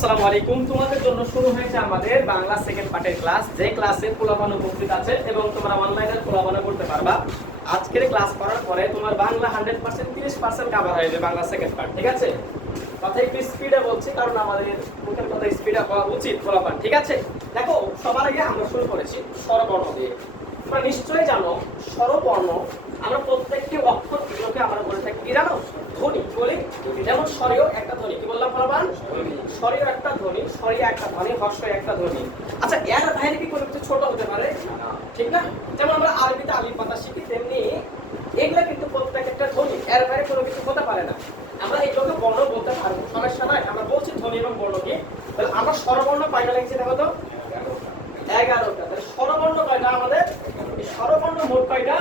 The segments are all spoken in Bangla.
আসসালামু আলাইকুম। তোমাদের জন্য শুরু হয়েছে আমাদের বাংলা সেকেন্ড পার্টের ক্লাস, যে ক্লাসে পোলাপান উপস্থিত আছে এবং তোমরা অনলাইনে পোলাপানা করতে পারবা। আজকের ক্লাস করার পরে তোমার বাংলা 100% 30% কভার হয়ে যাবে বাংলা সেকেন্ড পার্ট, ঠিক আছে? কথা একটু স্পিডে বলছি কারণ আমাদের মুখের কথা স্পিডে হওয়া উচিত পোলাপান, ঠিক আছে? দেখো, সবার আগে আমরা শুরু করেছি স্বরবর্ণ দিয়ে। তোমরা নিশ্চয়ই জানো স্বরবর্ণ আমরা প্রত্যেকটি অক্ষরগুলোকে আমরা বলে থাকি কি জানো? ধ্বনি বলি। যেমন স্বরীয় একটা ধ্বনি, কি বললাম পোলাপান? স্বরীয় একটা ধ্বনি, স্বরীয় একটা ধ্বনি, হর্ষয় একটা ধ্বনি। আচ্ছা, এর বাইরে কি কোনো কিছু ছোট হতে পারে? ঠিক না? যেমন আমরা আরবিতে আলিফ বাতা শিখি, তেমনি এগুলা কিন্তু প্রত্যেকটা ধ্বনি, এর বাইরে কোনো কিছু হতে পারে না। আমরা এগুলোকে বর্ণ বলতে পারবো, সমস্যা নাই। আমরা বলছি ধ্বনি এবং বর্ণকে। তাহলে আমরা স্বরবর্ণ কয়টা লিখছি দেখো তো? 11টা। তাহলে স্বরবর্ণ কয়টা আমাদের? স্বরবর্ণ মোট কয়টা?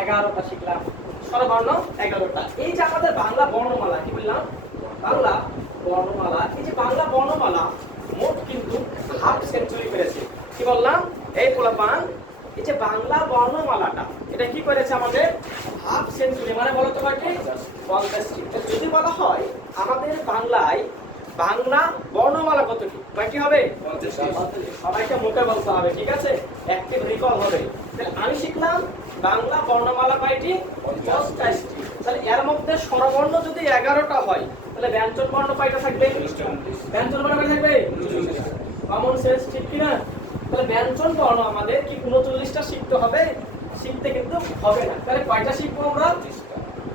11টা শিখলাম। স্বরবর্ণ 11টা। এই যে আমাদের বাংলা বর্ণমালা, কি বললাম? বাংলা বর্ণমালা, এই যে বাংলা বর্ণমালা মোট কিন্তু হাফ সেঞ্চুরি করেছে। কি বললাম? এই পোলাপান, এই যে বাংলা বর্ণমালাটা এটা কি করেছে আমাদের? হাফ সেঞ্চুরি, মানে বলো তো কয়টি? 50টি। যদি বলা হয় আমাদের বাংলায় বাংলা বর্ণমালা কতটি, কয়টি হবে? 50টি। সবাইকে মুখে বলতে হবে, ঠিক আছে? অ্যাক্টিভ রিকল হবে। তাহলে আমি শিখলাম বাংলা বর্ণমালা কয়টি? 50টি। তাহলে এর মধ্যে স্বরবর্ণ যদি 11টা হয় তাহলে ব্যঞ্জন বর্ণ কয়টা থাকবে? ব্যঞ্জন বর্ণ কয়টা থাকবে? কমন সেন্স, ঠিক কি না? তাহলে ব্যঞ্জন বর্ণ আমাদের কি 39টা শিখতে হবে? শিখতে কিন্তু হবে না। তাহলে কয়টা শিখবো আমরা?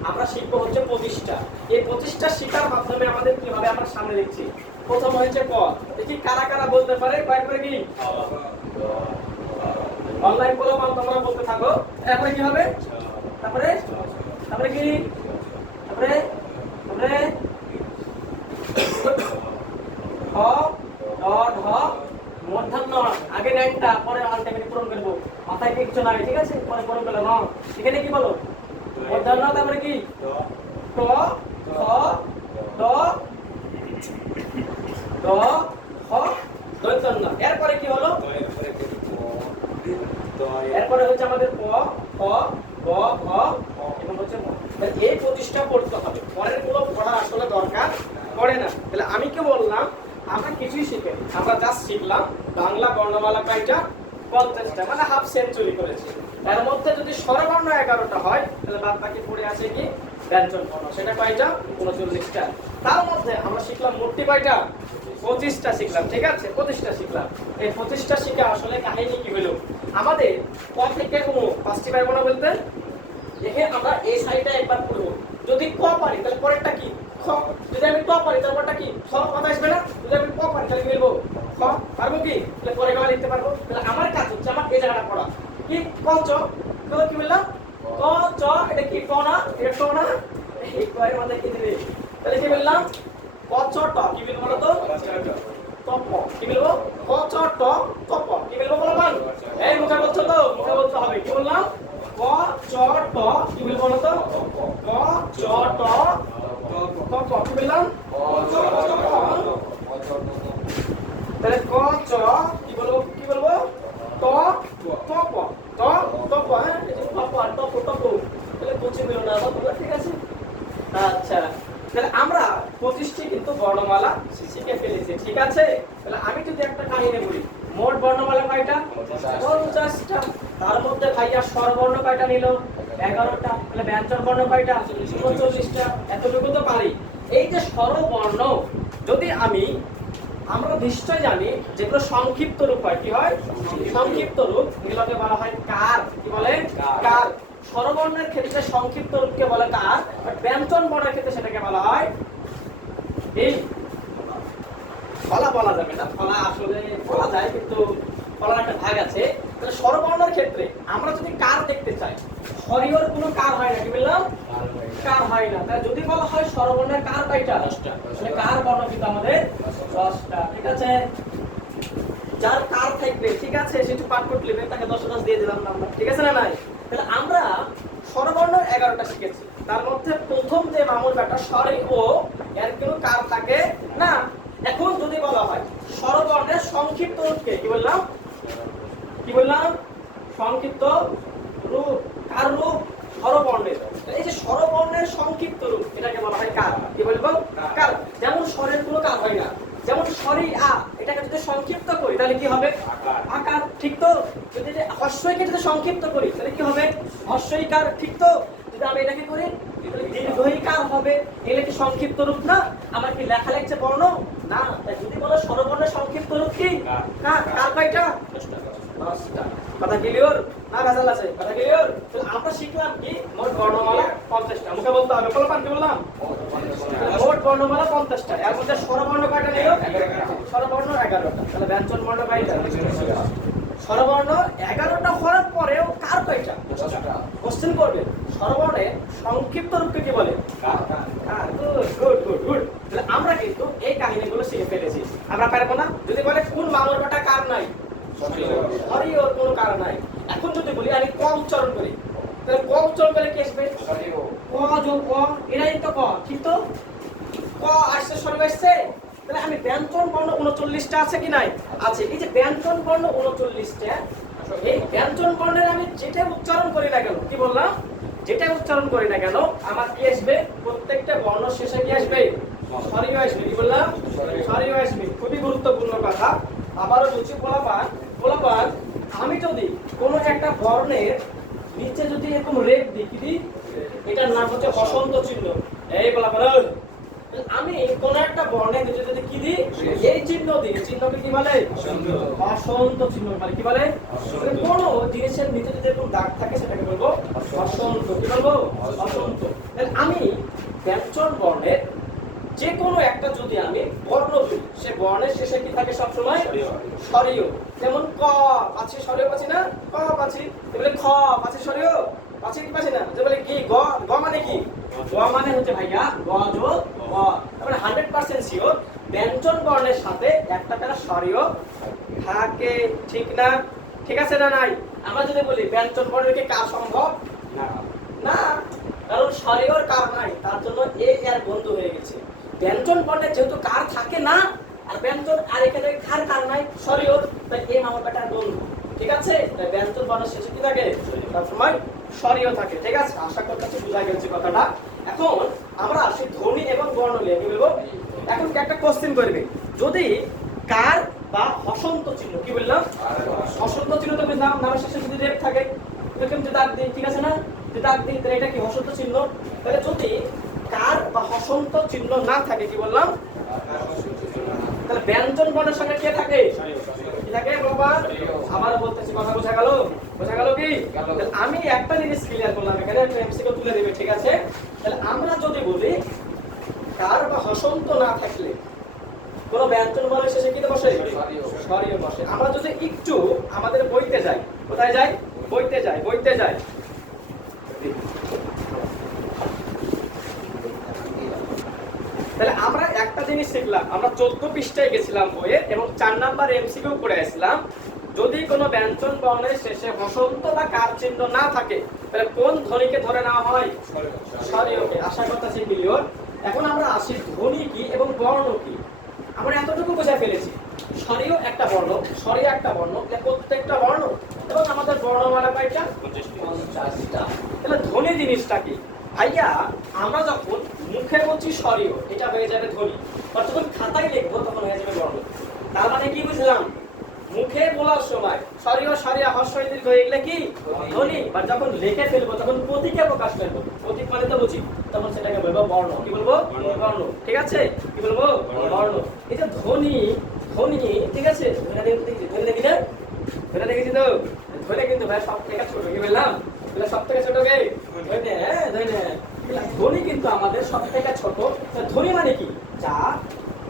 আমরা শিখবো হচ্ছে 25টা। এই 25টা শিখার মাধ্যমে আমাদের কি হবে আমরা সামনে দেখছি। প্রথম হচ্ছে ক। দেখি কারা কারা বলতে পারে, কয়েক করে কি অনলাইন করো, তোমরা বলতে থাকো। তারপরে কি হবে? তারপরে তারপরে কি? তারপরে তারপরে খ ড ঢ মূর্ধন্য, আগে লাইনটা পরে আলটাকে পূরণ করব। মাথায় কিছু নাই, ঠিক আছে? পরে পূরণ করলে ন। এখানে কি বলো? মূর্ধন্য, তারপরে কি? ট খ ড ড খ দন্তন্য। এরপরে কি হলো? এরপরে হচ্ছে আমাদের প খ গ ঘ এবং হচ্ছে ম। এই 25টা পড়তে হবে, পরের গুলো পড়ার আসলে দরকার পড়ে না। তাহলে আমি কি বললাম? আমরা কিছুই শিখে, আমরা জাস্ট শিখলাম বাংলা বর্ণমালা কয়টা? 50টা, মানে হাফ সেঞ্চুরি করেছে। এর মধ্যে যদি স্বরবর্ণ 11টা হয় তাহলে বাদ বাকি পড়ে আছে কি? ব্যঞ্জন বর্ণ, সেটা কয়টা? 39টা। তার মধ্যে আমরা শিখলাম মোটটি কয়টা? 25টা শিখলাম, ঠিক আছে? 25টা শিখলাম। এই 25টা শিখে আসলে কাহিনী কি হলো? আমাদের ক থেকে ও 5টি পারবো না বলতে, দেখে আমরা এই সাইডটা একবার পড়বো। যদি ক পারি তাহলে পরেরটা কি? খ। যদি আমি ক পারি তাহলে পরেরটা কি? খ। কথা আসবে না? যদি আমি ক পারি তাহলে কি বলবো? খ। পারবো কি? তাহলে পরে গলা লিখতে পারবো। তাহলে আমার কাজ হচ্ছে আমার এই জায়গাটা পড়া। কি ক চ, তো কি বললাম? ক চ, এটা কি ক না? এটা ক না? এই কয়ের মধ্যে কি দিবে? তাহলে কি বললাম? ক চ ট, কি বলবো বলো তো? তপ। কি বলবো? ক চ ট তপ। কি বলবো বললাম? এই মুখে বলছো তো? মুখে বলতে হবে। কি বললাম? ক চ ট, কি বলবো বলো তো? ক চ ট তপ। কি বললাম? তাহলে ক চ কি বলবো? কি বলবো? ট তপ ট তপ। হ্যাঁ, তপ আর তপ তপ। তাহলে বুঝে মিলো না তোমরা, ঠিক আছে? আচ্ছা, তাহলে আমরা 25টি কিন্তু বর্ণমালা শিখে ফেলেছি, ঠিক আছে? তাহলে আমি যদি একটা কাহিনী বলি, মোট বর্ণমালা কয়টা? 50টা। তার মধ্যে ভাইয়া স্বরবর্ণ কয়টা নিল? 11টা। তাহলে ব্যঞ্জন বর্ণ কয়টা? 39টা। এতটুকু তো পারি। এই যে স্বরবর্ণ, যদি আমরা নিশ্চয় জানি যেগুলো সংক্ষিপ্ত রূপ হয়, কি হয়? সংক্ষিপ্ত রূপ, এগুলোকে বলা হয় কার। কি বলে? কার। স্বরবর্ণের ক্ষেত্রে সংক্ষিপ্ত রূপকে বলে কার, আর ব্যঞ্জন বর্ণের ক্ষেত্রে সেটাকে বলা হয় এই ফলা। বলা যাবে না, ফলা আসলে বলা যায় কিন্তু ফলার একটা ভাগ আছে। তাহলে স্বরবর্ণের ক্ষেত্রে আমরা যদি কার দেখতে চাই, হরিহর কোনো কার হয় না। কি বললাম? কার হয় না। তাহলে যদি বলা হয় স্বরবর্ণের কার কয়টা? 10টা। তাহলে কার বর্ণ কিন্তু আমাদের 10টা, ঠিক আছে? যার কার থাকবে, ঠিক আছে, সে একটু পাঠ করতে নেবে, তাকে 10 দিয়ে দিলাম নাম্বার, ঠিক আছে না? নাই। তাহলে আমরা স্বরবর্ণ 11টা শিখেছি। তার মধ্যে প্রথম যে মামুল ব্যাটা স্বরে ও, এর কোনো কার থাকে না। এখন যদি বলা হয় স্বরবর্ণের সংক্ষিপ্ত রূপকে, কি বললাম? কি বললাম? সংক্ষিপ্ত রূপ। কার রূপ? স্বরবর্ণের। এই যে স্বরবর্ণের সংক্ষিপ্ত রূপ, এটাকে বলা হয় কার। কি বলবো? কার। যেমন স্বরের কোনো কার হয় না, যেমন স সরি আ এটাকে যদি সংক্ষিপ্ত করি তাহলে কি হবে আকার ঠিক তো যদি হস্যইকে যদি সংক্ষিপ্ত করি তাহলে কি হবে হস্যইকার ঠিক তো যদি আমি এটাকে করি তাহলে দীর্ঘইকার হবে এগুলো কি সংক্ষিপ্ত রূপ না আমার কি লেখা লাগছে বর্ণ না তাই যদি বলো স্বরবর্ণের সংক্ষিপ্ত রূপ কি কার কার কয়টা 10টা কথা ক্লিয়ার না ভেজাল আছে কথা ক্লিয়ার তাহলে আমরা শিখলাম কি মোট বর্ণমালা 50টা মুখে বলতে হবে কল্পনা কি বললাম মোট বর্ণমালা 50টা এর মধ্যে স্বরবর্ণ কয়টা নিল স্বরবর্ণ 11টা তাহলে ব্যঞ্জন বর্ণ কয়টা স্বরবর্ণ 11টা হওয়ার পরেও কার কয়টা 10টা কোশ্চেন করবে স্বরবর্ণের সংক্ষিপ্ত রূপকে কি বলে কার গুড গুড গুড তাহলে আমরা কিন্তু এই কাহিনীগুলো শিখে ফেলেছি আমরা পারবো না যদি বলে কোন মামুর বেটা কার নাই সরি ওর কোনো কারণ নাই এখন যদি বলি আমি ক উচ্চারণ করি তাহলে ক উচ্চারণ করলে কি আসবে ক যোগ ক এটাই তো ক ঠিক তো ক আসছে সরি আসছে তাহলে আমি ব্যঞ্জন বর্ণ 39টা আছে কি নাই আছে এই যে ব্যঞ্জন বর্ণ 39টা এই ব্যঞ্জন বর্ণের আমি যেটা উচ্চারণ করি না কেন কি বললাম যেটা উচ্চারণ করি না কেন আমার কি আসবে প্রত্যেকটা বর্ণ শেষে কি আসবে সরিও আসবে কি বললাম সরিও আসবে খুবই গুরুত্বপূর্ণ কথা আবারও বলছি পোলাপান আমি যদি কোনো একটা বর্ণের নিচে যদি এরকম রেখ দিই কি দিই এটার নাম হচ্ছে হসন্ত চিহ্ন এই পোলাপান আমি কোন একটা বর্ণের নিচে যদি কি দিই এই চিহ্ন দিই চিহ্নকে কি বলে হসন্ত চিহ্ন মানে কি বলে কোন জিনিসের নিচে যদি এরকম দাগ থাকে সেটাকে বলবো হসন্ত কি বলবো হসন্ত তাহলে আমি ব্যঞ্জন বর্ণের যে কোনো একটা যদি আমি বর্ণ দিই সে বর্ণের শেষে কি থাকে সব সময় সরিয় যেমন ক পাচ্ছি সরিয় পাচ্ছি না ক পাচ্ছি বলে খ পাচ্ছি সরিয় পাচ্ছি কি পাচ্ছি না যে বলে কি গ গ মানে কি গ মানে হচ্ছে ভাইয়া গ যোগ গ তারপরে 100% শিওর ব্যঞ্জন বর্ণের সাথে একটা করে সরিয় থাকে ঠিক না ঠিক আছে না নাই আমরা যদি বলি ব্যঞ্জন বর্ণের কি কার সম্ভব না না কারণ সরিয়র কার নাই তার জন্য এ এর বন্ধু হয়ে গেছে ব্যঞ্জন বর্ণে যেহেতু কার থাকে না আর ব্যঞ্জন আর এখানে কার কার নাই সরিও তাই এই মামার বেটার বন্ধু ঠিক আছে তাই ব্যঞ্জন বর্ণের শেষে কি থাকে সব সময় সরিও থাকে ঠিক আছে আশা করতেছি বুঝা গেছে কথাটা এখন আমরা আসি ধ্বনি এবং বর্ণ নিয়ে কি বলবো এখন একটা কোশ্চেন করবে যদি কার বা হসন্ত চিহ্ন কি বললাম হসন্ত চিহ্ন তো নামের শেষে যদি রেপ থাকে এরকম যে দাগ দিই ঠিক আছে না যে দাগ দিই তাহলে এটা কি হসন্ত চিহ্ন তাহলে যদি কার বা হসন্ত চিহ্ন না থাকে কি বললাম তাহলে ব্যঞ্জন বর্ণের সঙ্গে কে থাকে কি থাকে বাবা আবার বলতেছি কথা বোঝা গেল কি আমি একটা জিনিস ক্লিয়ার করলাম এখানে একটা এমসিকিউ তুলে দেবে ঠিক আছে তাহলে আমরা যদি বলি কার বা হসন্ত না থাকলে কোন ব্যঞ্জন বর্ণের শেষে কি বসে সরিয়ে বসে আমরা যদি একটু আমাদের বইতে যাই কোথায় যাই বইতে যাই তাহলে আমরা একটা জিনিস শিখলাম আমরা 14 পৃষ্ঠায় গেছিলাম বইয়ে এবং 4 নাম্বার এমসিকিউ করে আসলাম যদি কোনো ব্যঞ্জন বর্ণের শেষে হসন্ত বা কার চিহ্ন না থাকে তাহলে কোন ধ্বনিকে ধরে নেওয়া হয় সরিয়কে আশা করতেছি ক্লিয়ার এখন আমরা আসি ধ্বনি কি এবং বর্ণ কি আমরা এতটুকু বুঝে ফেলেছি সরিয় একটা বর্ণ সরিয়া একটা বর্ণ প্রত্যেকটা বর্ণ এবং আমাদের বর্ণমালা কয়টা 50টা তাহলে ধ্বনি জিনিসটা কি ভাইয়া আমরা যখন মুখে বলছি সরিয় এটা হয়ে যাবে ধ্বনি আর যখন খাতায় লিখবো তখন হয়ে যাবে বর্ণ তার মানে কি বুঝলাম মুখে বলার সময় সরিয় সরিয়া হস্য দীর্ঘ এগুলো কি ধ্বনি আর যখন লিখে ফেলবো তখন প্রতীকে প্রকাশ করবো প্রতীক মানে তো বুঝি তখন সেটাকে বলবো বর্ণ কি বলবো বর্ণ ঠিক আছে কি বলবো বর্ণ এই যে ধ্বনি ঠিক আছে ধরে দেখেছি তো ধরে কিন্তু ভাই সব থেকে ছোট কি বললাম সব থেকে ছোট কে ধ্বনি কিন্তু আমাদের সব থেকে ছোট ধ্বনি মানে কি যা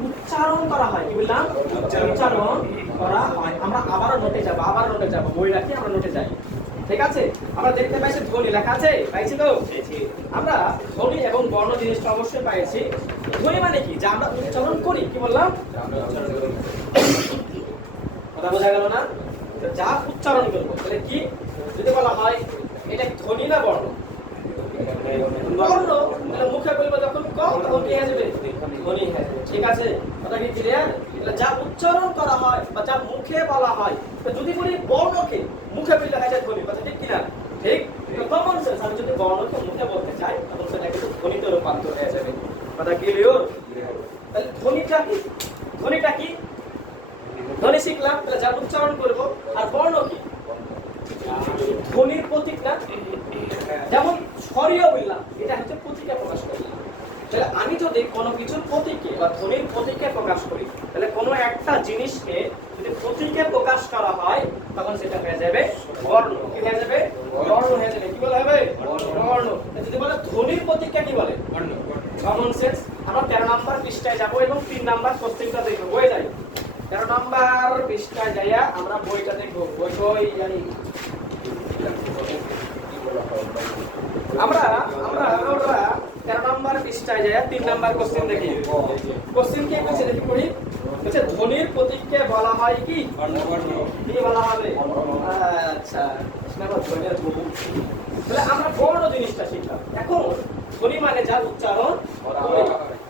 উচ্চারণ করা হয় কি বললাম উচ্চারণ করা হয় আমরা আবার নোটে যাব বই রাখি আমরা নোটে যাই ঠিক আছে আমরা দেখতে পাইছি ধ্বনি লেখা আছে পাইছি তো আমরা ধ্বনি এবং বর্ণ জিনিসটা অবশ্যই পাইছি ধ্বনি মানে কি যা আমরা উচ্চারণ করি কি বললাম কথা বোঝা গেল না যা উচ্চারণ করবো তাহলে কি যদি বলা হয় এটা ধ্বনি না বর্ণ বর্ণ মুখে বলবো যখন কম তখন কি হয়ে যাবে ধ্বনি হয়ে যাবে ঠিক আছে কথা কি ক্লিয়ার যা উচ্চারণ করা হয় বা যা মুখে বলা হয় তো যদি বলি বর্ণকে মুখে বললে হয় ধ্বনি কথা ঠিক কিনা ঠিক কমন সেন্স আমি যদি বর্ণকে মুখে বলতে চাই তখন সেটা কিন্তু ধ্বনিতে রূপান্তর হয়ে যাবে কথা ক্লিয়ার তাহলে ধ্বনিটা কি ধ্বনি শিখলাম, তাহলে যা উচ্চারণ করব। আর বর্ণ কি? ধ্বনির প্রতীক না? যেমন স্বরীয় বললাম, এটা হচ্ছে প্রতীকে প্রকাশ করলাম। তাহলে আমি যদি কোনো কিছুর প্রতীকে বা ধ্বনির প্রতীকে প্রকাশ করি, তাহলে কোনো একটা জিনিসকে যদি প্রতীকে প্রকাশ করা হয়, তখন সেটা হয়ে যাবে বর্ণ। কি হয়ে যাবে? বর্ণ হয়ে যাবে। কি বলা হবে? বর্ণ। যদি বলে ধ্বনির প্রতীককে কি বলে? বর্ণ। Common sense. আমরা 13 নাম্বার পৃষ্ঠায় যাব এবং 3 নাম্বার কোশ্চেনটা দেখব। বই যাই 13 নাম্বার পৃষ্ঠায় যাইয়া আমরা বইটা দেখব। বই জানি আমরা আমরা আমরা 13 নাম্বার পৃষ্ঠায় যাইয়া 3 নাম্বার কোশ্চেন দেখি। কোশ্চেন কি আছে দেখি পড়ি। আচ্ছা, ধ্বনির প্রতীককে বলা হয় কি? বর্ণ। কি বলা হবে? আচ্ছা, তাহলে আমরা বর্ণ জিনিসটা শিখলাম। এখন ধ্বনি মানে যার উচ্চারণ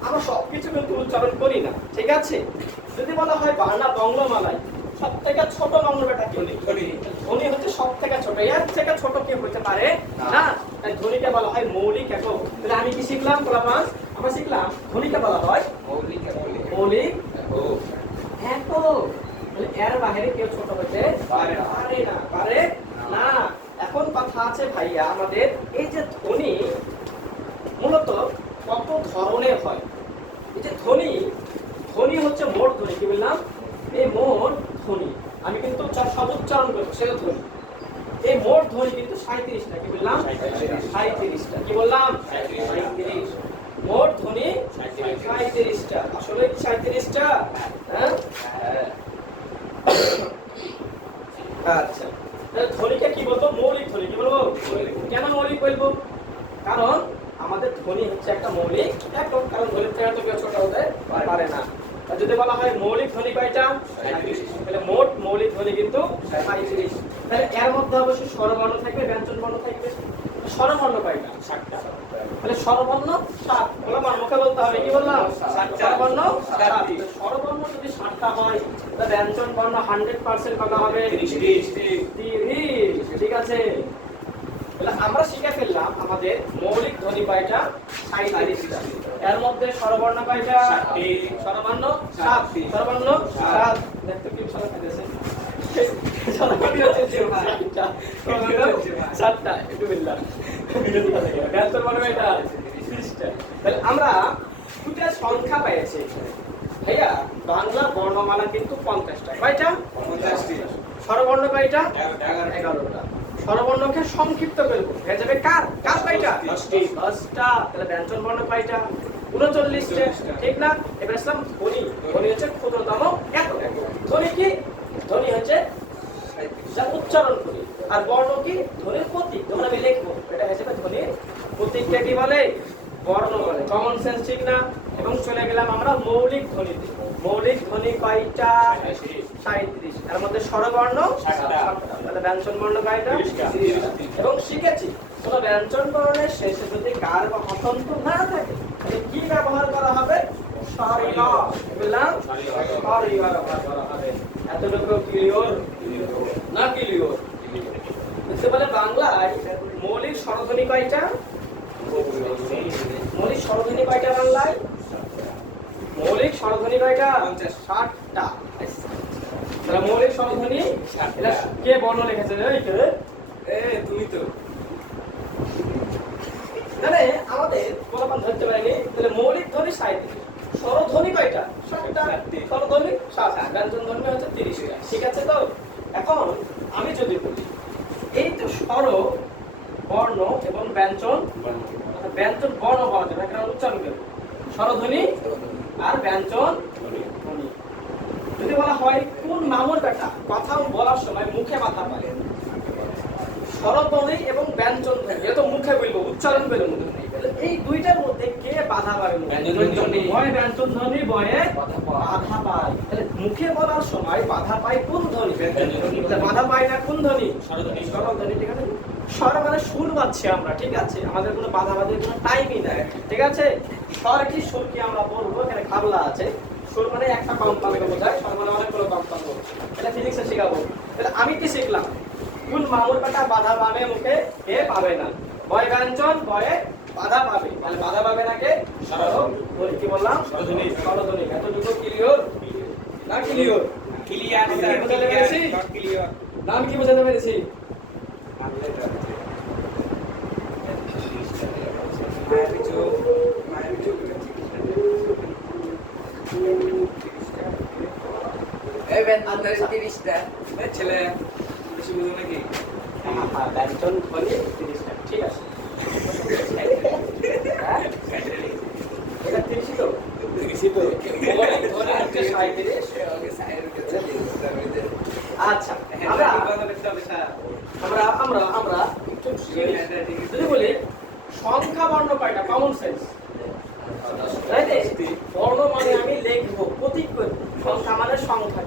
আমরা সবকিছু কিন্তু উচ্চারণ করি না, ঠিক আছে? যদি বলা হয় বাংলা বঙ্গমালায় সব থেকে ছোট বাংলাটা কি? ধ্বনি হচ্ছে সব থেকে ছোট। এর থেকে ছোট কি হতে পারে না। তাই ধ্বনিকে বলা হয় মৌলিক একক। তাহলে আমি কি শিখলাম? আমরা শিখলাম ধ্বনিকে বলা হয় মৌলিক একক। তাহলে এর বাইরে কেউ ছোট হতে পারে না। এখন কথা আছে ভাইয়া, আমাদের এই যে ধ্বনি মূলত কত ধরনের হয়? এই যে ধ্বনি হচ্ছে মোট ধ্বনি। কি বললাম? এই মোট ধ্বনি আমি কিন্তু সব উচ্চারণ করবো, সেটা ধ্বনি। এই মোট ধ্বনি কিন্তু 37টা। কি বললাম? 37টা। কি বললাম? 37। মোট ধ্বনি 37টা। আসলে কি 37টা? হ্যাঁ। আচ্ছা, তাহলে ধ্বনিকে কি বলবো? মৌলিক ধ্বনি। কি বলবো? কেন মৌলিক বলবো? কারণ আমাদের ধ্বনি হচ্ছে একটা মৌলিক একক। কারণ ধ্বনির থেকে তো কেউ ছোট হতে পারে না। যদি বলা হয় মৌলিক ধ্বনি কয়টা? 37। তাহলে মোট মৌলিক ধ্বনি কিন্তু 37। তাহলে এর মধ্যে অবশ্যই স্বরবর্ণ থাকবে, ব্যঞ্জন বর্ণ থাকবে। স্বরবর্ণ কয়টা? 7টা। তাহলে স্বরবর্ণ 7। বলা মুখে বলতে হবে। কি বললাম? স্বরবর্ণ 7। স্বরবর্ণ যদি 7টা হয়, তাহলে ব্যঞ্জন বর্ণ 100% কত হবে? 30। ঠিক আছে। তাহলে আমরা শিখে ফেললাম আমাদের মৌলিক ধ্বনি কয়টা? 37টা। এর মধ্যে স্বরবর্ণ কয়টা? 7টি। স্বরবর্ণ 7টি। স্বরবর্ণ 7। দেখতে কি ভালো লাগছে? স্বরবর্ণ হচ্ছে 7টা। একটু বললাম ব্যঞ্জন বর্ণ কয়টা? 30টা। তাহলে আমরা দুটো সংখ্যা পেয়েছি ভাইয়া। বাংলা বর্ণমালা কিন্তু 50টা। কয়টা? 50টি। স্বরবর্ণ কয়টা? 11টা। স্বরবর্ণকে সংক্ষিপ্ত করব, হয়ে যাবে কার কয়টা? 10টা। তাহলে ব্যঞ্জন বর্ণ কয়টা? 39টা। ঠিক না? এবার আসলাম ধ্বনি। ধ্বনি হচ্ছে ক্ষুদ্রতম একক। ধ্বনি কি? ধ্বনি হচ্ছে যা উচ্চারণ করি। আর বর্ণ কি? ধ্বনির প্রতীক। যখন আমি লিখবো, এটা হিসেবে ধ্বনির প্রতীককে কি বলে? বর্ণ বলে। কমন সেন্স, ঠিক না? এবং চলে গেলাম আমরা মৌলিক ধ্বনিতে। মৌলিক ধ্বনি কয়টা? 37। এর মধ্যে স্বরবর্ণ 7টা। তাহলে ব্যঞ্জন বর্ণ কয়টা? 30টা। এবং শিখেছি কোন ব্যঞ্জন বর্ণের শেষে যদি কার বা হসন্ত না থাকে, তাহলে কি ব্যবহার করা হবে? স্বরিয়। বললাম স্বরিয় ব্যবহার করা হবে। এতটুকু ক্লিয়ার না? ক্লিয়ার। বুঝতে পারলে বাংলায় মৌলিক স্বরধ্বনি কয়টা? মৌলিক স্বরধ্বনি কয়টা বাংলায়? মৌলিক স্বরধ্বনি কয়টা? 60টা। তাহলে মৌলিক স্বরধ্বনি এটা কে বর্ণ লিখেছে? তুমি তো। তাহলে আমাদের কোনপান ধরতে পারিনি। তাহলে মৌলিক ধ্বনি 37। স্বরধ্বনি কয়টা? 7টা। স্বরধ্বনি 7। ব্যঞ্জন ধ্বনি হচ্ছে 30টা। ঠিক আছে তো? এখন আমি যদি বলি এই তো স্বর বর্ণ এবং ব্যঞ্জন বর্ণ বলা যাবে, একটা উচ্চারণ করবে। স্বরধ্বনি আর ব্যঞ্জন ধ্বনি। যদি বলা হয় কোন মামুর বেটা কথা বলার সময় মুখে বাধা পায়? স্বরধ্বনি এবং ব্যঞ্জন ধ্বনি। এটা তো মুখে বলবো, উচ্চারণ করে মুখে। এই দুইটার মধ্যে কে বাধা পায়? বয়ে ব্যঞ্জন ধ্বনি, বয়ে বাধা পায়। তাহলে মুখে বলার সময় বাধা পায় কোন ধ্বনি? বাধা পায় না কোন ধ্বনি? স্বরধ্বনি। ঠিক আছে? স্বর মানে সুর বাজছে আমরা, ঠিক আছে? আমাদের কোনো বাধা বাঁধার কোনো টাইমই নাই, ঠিক আছে? স্বর কি সুর কি আমরা বলবো, এখানে খাবলা আছে। সুর মানে একটা কম্পাঙ্ক বোঝায়, স্বর মানে অনেকগুলো কম্পাঙ্ক। এটা ফিজিক্সে শেখাবো। তাহলে আমি কি শিখলাম? কোন মামুর বেটা বাধা পাবে মুখে, কে পাবে না? বয় ব্যঞ্জন, বয়ে বাধা পাবে। তাহলে বাধা পাবে না কে? স্বরধ্বনি। কি বললাম? স্বরধ্বনি। এতটুকু ক্লিয়ার না? ক্লিয়ার। ক্লিয়ার স্যার, বুঝাতে পেরেছি? নট ক্লিয়ার নাম কি বোঝাতে পেরেছি? ছেলে বেশি বুঝো নাকি হ্যাঁ, ব্যঞ্জন ধ্বনি 30 টা। ঠিক আছে। হ্যাঁ? এটা 30 তো? মৌলিক ধ্বনি হচ্ছে 37। আচ্ছা, আমরা আমরা আমরা আমরা একটু যদি বলি সংখ্যা বর্ণ কয়টা? কমন সেন্স, তাই না? বর্ণ মানে আমি লিখবো, প্রতীক করব। সংখ্যা মানে সংখ্যা।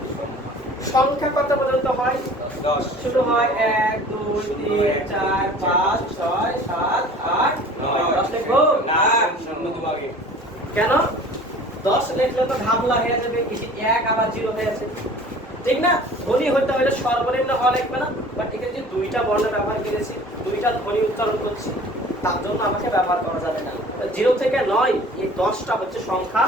সংখ্যা কত পর্যন্ত হয়? 10 শুরু হয় 1 2 3 4 5 6 7 8 9 10 লিখবো না শূন্য দেবো আগে কেন? 10 লিখলে তো ঘাবলা হয়ে যাবে, এই যে 1 আবার 0 হয়ে আছে, ঠিক না? ধ্বনি হতে হলে সর্বনিম্ন হওয়া লাগবে না? বাট এখানে যে দুইটা বর্ণ ব্যবহার করেছি, দুইটা ধ্বনি উচ্চারণ করছি, তার জন্য আমাকে ব্যবহার করা যাবে না। 0 থেকে 9 এই 10টা হচ্ছে সংখ্যা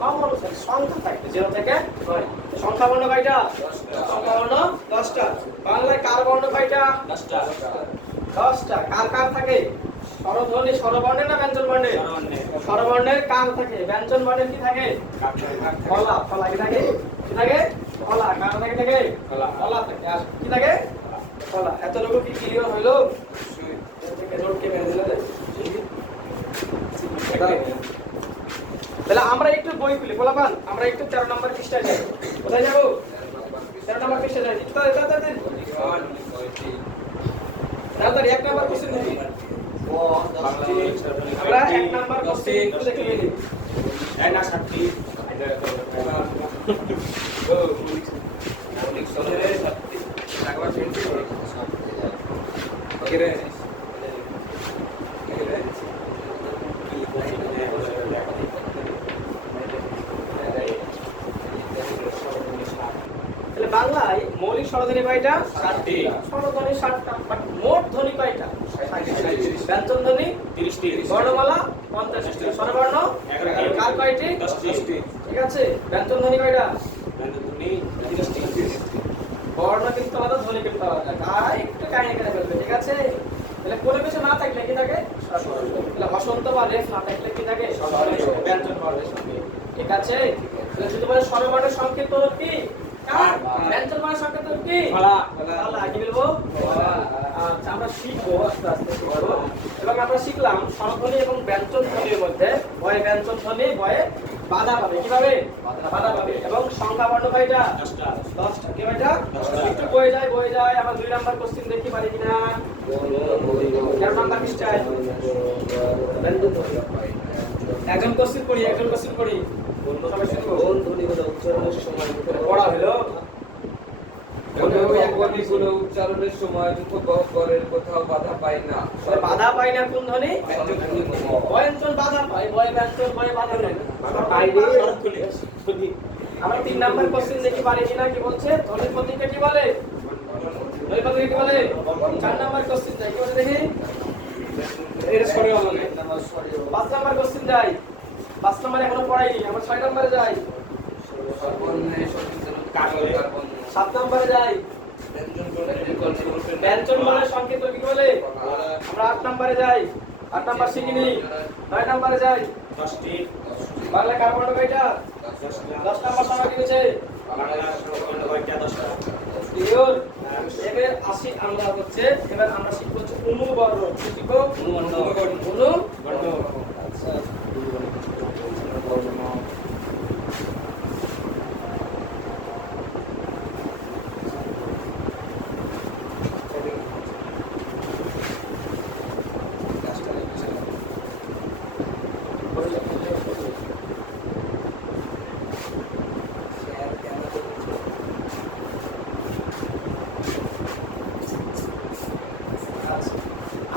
কমন সেন্স, সংখ্যা থাকবে 0 থেকে 9। সংখ্যা বর্ণ কয়টা? 10টা। সংখ্যা বর্ণ 10টা। বাংলায় কার বর্ণ কয়টা? 10টা 10টা। কার কার থাকে? স্বরধ্বনি স্বরবর্ণে না ব্যঞ্জন বর্ণে? স্বরবর্ণের কার থাকে, ব্যঞ্জন বর্ণের কি থাকে? ফলা। ফলা কি থাকে? কি থাকে? ফলা। কার থাকে? থাকে ফলা থাকে। আর কি থাকে? ফলা। এতটুকু কি ক্লিয়ার হইলো? এর থেকে নোট কে মেরে দিলে? তাহলে আমরা একটু বই খুলি, বলাবান আমরা একটু 13 নম্বর পৃষ্ঠায় যাই। কোথায় যাব? 13 নম্বর পৃষ্ঠায় যাই। তাড়াতাড়ি তাড়াতাড়ি 1 নম্বর কোশ্চেন দেখি। আমরা 1 নম্বর কোশ্চেন একটু দেখে নিই। না 60 তাহলে বাংলায় মৌলিক স্বরধ্বনি কয়টা? 60টি। স্বরধ্বনি 60টা, বাট মোট ধ্বনি কয়টা? 60টি। ব্যঞ্জন ধ্বনি 30টি বর্ণমালা 50টি, স্বরবর্ণ 11টি। কার কয়টি? 10টি ঠিক আছে। ব্যঞ্জন ধ্বনি কয়টা? তুমি 30টি বর্ণ কিন্তু আলাদা, ধ্বনি কিন্তু আলাদা। তাই একটু কাহিনী করে ফেলবে, ঠিক আছে? তাহলে কোনো কিছু না থাকলে কি থাকে? তাহলে বসন্ত বা রেফ না থাকলে কি থাকে? ব্যঞ্জন বর্ণের সঙ্গে, ঠিক আছে? তাহলে যদি বলে স্বরবর্ণের সংক্ষিপ্ত রূপ কি? কার? ব্যঞ্জন বর্ণের সংক্ষিপ্ত রূপ কি? ফলা। ফলা। কি বলবো? আচ্ছা, আমরা শিখবো, আস্তে আস্তে শিখবো। এবং আমরা শিখলাম স্বরধ্বনি এবং ব্যঞ্জন ধ্বনির মধ্যে বয়ে ব্যঞ্জন ধ্বনি বয়ে বাধা পাবে। কিভাবে? বাধা পাবে। এবং সংখ্যা বর্ণ কয়টা? 10টা 10টা। কি কয়টা? 10টা। একটু বয়ে যায়। আমরা 2 নাম্বার কোশ্চেন দেখতে পারি কিনা? 13 নাম্বার পৃষ্ঠায় একজন কোশ্চেন করি। সবাই শুনবো। পড়া হলো। ধ্বনিগুলো উচ্চারণের সময় উপগরের কোথাও বাধা পায় না। তাহলে বাধা পায় না কোন ধ্বনি? ব্যঞ্জন ব্যঞ্জন বাধা পায়, বয় ব্যঞ্জন বয়ে বাধা পায় না। আমরা 3 নাম্বার কোশ্চেন দেখি পারি কিনা। কি বলছে? ধ্বনির প্রতীককে কি বলে? ধ্বনির প্রতীককে কি বলে? 4 নাম্বার কোশ্চেন যাই, কি বলে দেখি? এর সরে হবে না। 5 নাম্বার কোশ্চেন যাই। 5 নাম্বার এখনো পড়াইনি, আমরা 6 নাম্বারে যাই। 7 নাম্বারে যাই। ব্যঞ্জন বর্ণের সংকেত কি বলে? আমরা 8 নাম্বারে যাই। 8 নাম্বার শিখিনি। 9 নাম্বারে যাই। 10টি বাংলা কার বর্ণ কয়টা? 10 নাম্বার সময় কি হয়েছে? বাংলা বর্ণ কয়টা? 10টা ক্লিয়ার? এবার আসি আমরা হচ্ছে, এবার আমরা শিখব হচ্ছে অনুবর্ণ। কি শিখব? অনুবর্ণ। আচ্ছা।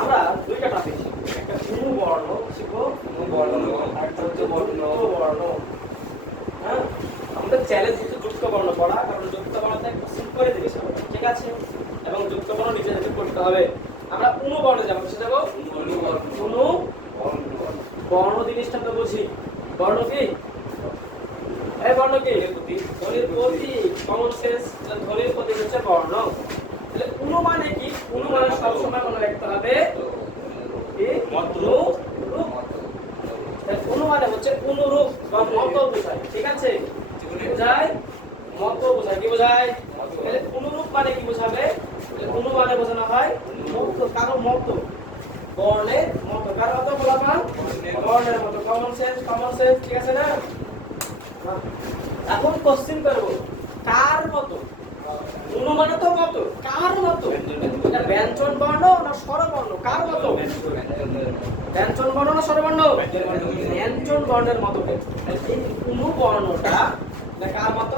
আমরা দুইটা টপিক শিখব। একটা অনুবর্ণ শিখব, আর একটা হচ্ছে বর্ণ। হ্যাঁ, আমাদের চ্যালেঞ্জ হচ্ছে যুক্ত বর্ণ পড়া, কারণ যুক্ত বর্ণতে কোশ্চেন করে দিবে সবাই, ঠিক আছে? এবং যুক্ত বর্ণ নিজেদের করতে হবে। আমরা অনুবর্ণে যাবো। কিসে যাবো? বর্ণ জিনিসটা তো বুঝি। বর্ণ কি? এই বর্ণ কি? ধ্বনির প্রতীক। কমন সেন্স ধ্বনির প্রতীক হচ্ছে বর্ণ। তাহলে উনু মানে কি? উনু মানে সবসময় মনে রাখতে হবে কি রূপ। উনু মানে হচ্ছে অনুরূপ বা মত বোঝায়, ঠিক আছে? কি বোঝায়? মত বোঝায়। কি বোঝায়? তাহলে অনুরূপ মানে কি বোঝাবে? অনু মানে বোঝানো হয় মত, কারো মত, বর্ণের মত। কারো মত বলা পান বর্ণের মত। কমন সেন্স, ঠিক আছে না? এখন কোশ্চেন করব, কার মত? অনু মানে তো মত, কার মত? এটা ব্যঞ্জন বর্ণ না স্বরবর্ণ? কার মত? ব্যঞ্জন বর্ণ না স্বরবর্ণ? ব্যঞ্জন বর্ণের মত। এই অনু বর্ণটা এটা কার মত?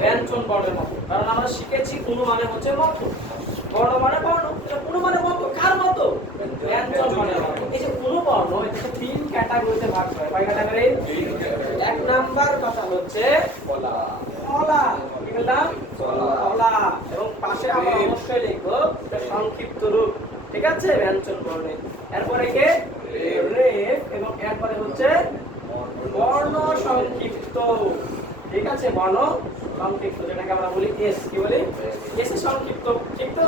ব্যঞ্জন বর্ণের মত। কারণ আমরা শিখেছি অনু মানে হচ্ছে মত, বর্ণ মানে বর্ণ, এটা অনু মানে মত। কার মত? ব্যঞ্জন বর্ণের মত। এই যে অনু বর্ণ এটাকে তিন ক্যাটাগরিতে ভাগ করে। কয় ক্যাটাগরি? এক নাম্বার কথা হচ্ছে ফলা। ফলা। কি বললাম? ফলা। এবং পাশে আমরা অবশ্যই লিখবো এটা সংক্ষিপ্ত রূপ, ঠিক আছে, ব্যঞ্জন বর্ণের। এরপরে কে? রেফ। এবং এরপরে হচ্ছে বর্ণ সংক্ষিপ্ত, ঠিক আছে, বর্ণ সংক্ষিপ্ত, যেটাকে আমরা বলি এস। কি বলি? এস এর সংক্ষিপ্ত, ঠিক তো?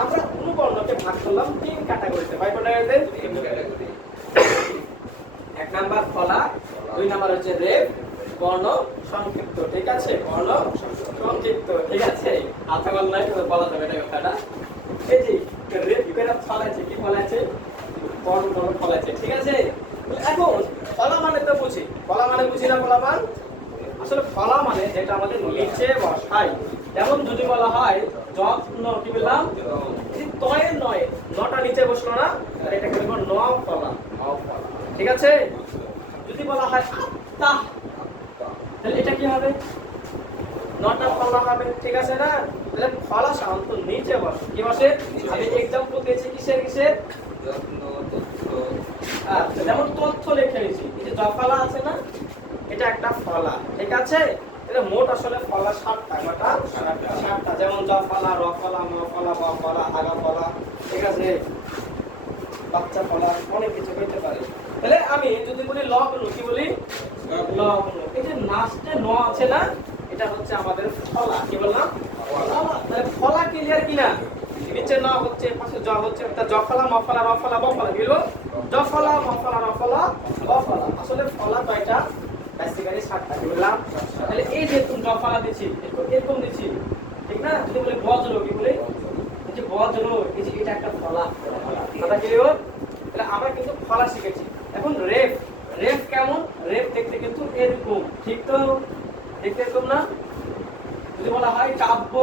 আমরা কোন বর্ণকে ভাগ করলাম তিন ক্যাটাগরিতে। কয় ক্যাটাগরিতে? তিন ক্যাটাগরি। এক নাম্বার ফলা, দুই নাম্বার হচ্ছে রেফ, বর্ণ সংক্ষিপ্ত, ঠিক আছে, বর্ণ সংক্ষিপ্ত, ঠিক আছে। আচ্ছা বললাই বলা যাবে না কথাটা। এই যে রেফ করে ফলাইছে, কি ফলাইছে? বর্ণ ফলাইছে, ঠিক আছে। এখন ফলা মানে তো বুঝি, ফলা মানে বুঝি না ফলাফল? আসলে ফলা মানে যেটা আমাদের নিচে বসাই। যেমন যদি বলা হয় যত্ন, কি বললাম? তয়ের নয়, নটা নিচে বসলো না, এটাকে বলবো ন ফলা, ঠিক আছে। যদি বলা হয় আত্মা, তাহলে এটা কি হবে? নটা ফলা হবে, ঠিক আছে না? তাহলে ফলা সাধারণত নিচে বসে। কি বসে? আমি এক্সাম্পল দিয়েছি কিসের? যত্ন, তথ্য। আচ্ছা, যেমন তথ্য লিখে নিয়েছি। এই যে জফলা আছে না, এটা একটা ফলা, ঠিক আছে। এটা মোট আসলে ফলা 7টা। কয়টা? 7টা। যেমন জফলা, রফলা, মফলা, বফলা, আগা ফলা, ঠিক আছে, বাচ্চা ফলা, অনেক কিছু হইতে পারে। তাহলে আমি যদি বলি লগ্ন, কি বলি? লগ্ন। এই যে নাস্তে ন আছে না, এটা হচ্ছে আমাদের ফলা। কি বললাম? ফলা। তাহলে ফলা ক্লিয়ার কিনা? নিচে ন হচ্ছে, পাশে জ হচ্ছে, তা জফলা, মফলা, রফলা, বফলা, কি বলবো? জফলা, মফলা, রফলা, বফলা। আসলে ফলা কয়টা? বেসিক্যালি 7টা। কি বললাম? তাহলে এই যে তুমি জফলা দিছি, এরকম দিছি, ঠিক না? যদি বলি বজ্র, কি বলি? এই যে বজ্র, এই যে এটা একটা ফলা। কথা ক্লিয়ার? তাহলে আমরা কিন্তু ফলা শিখেছি। এখন রেফ, রেফ কেমন? রেফ দেখতে কিন্তু এরকম, ঠিক তো? দেখতে এরকম না? যদি বলা হয় কাব্য,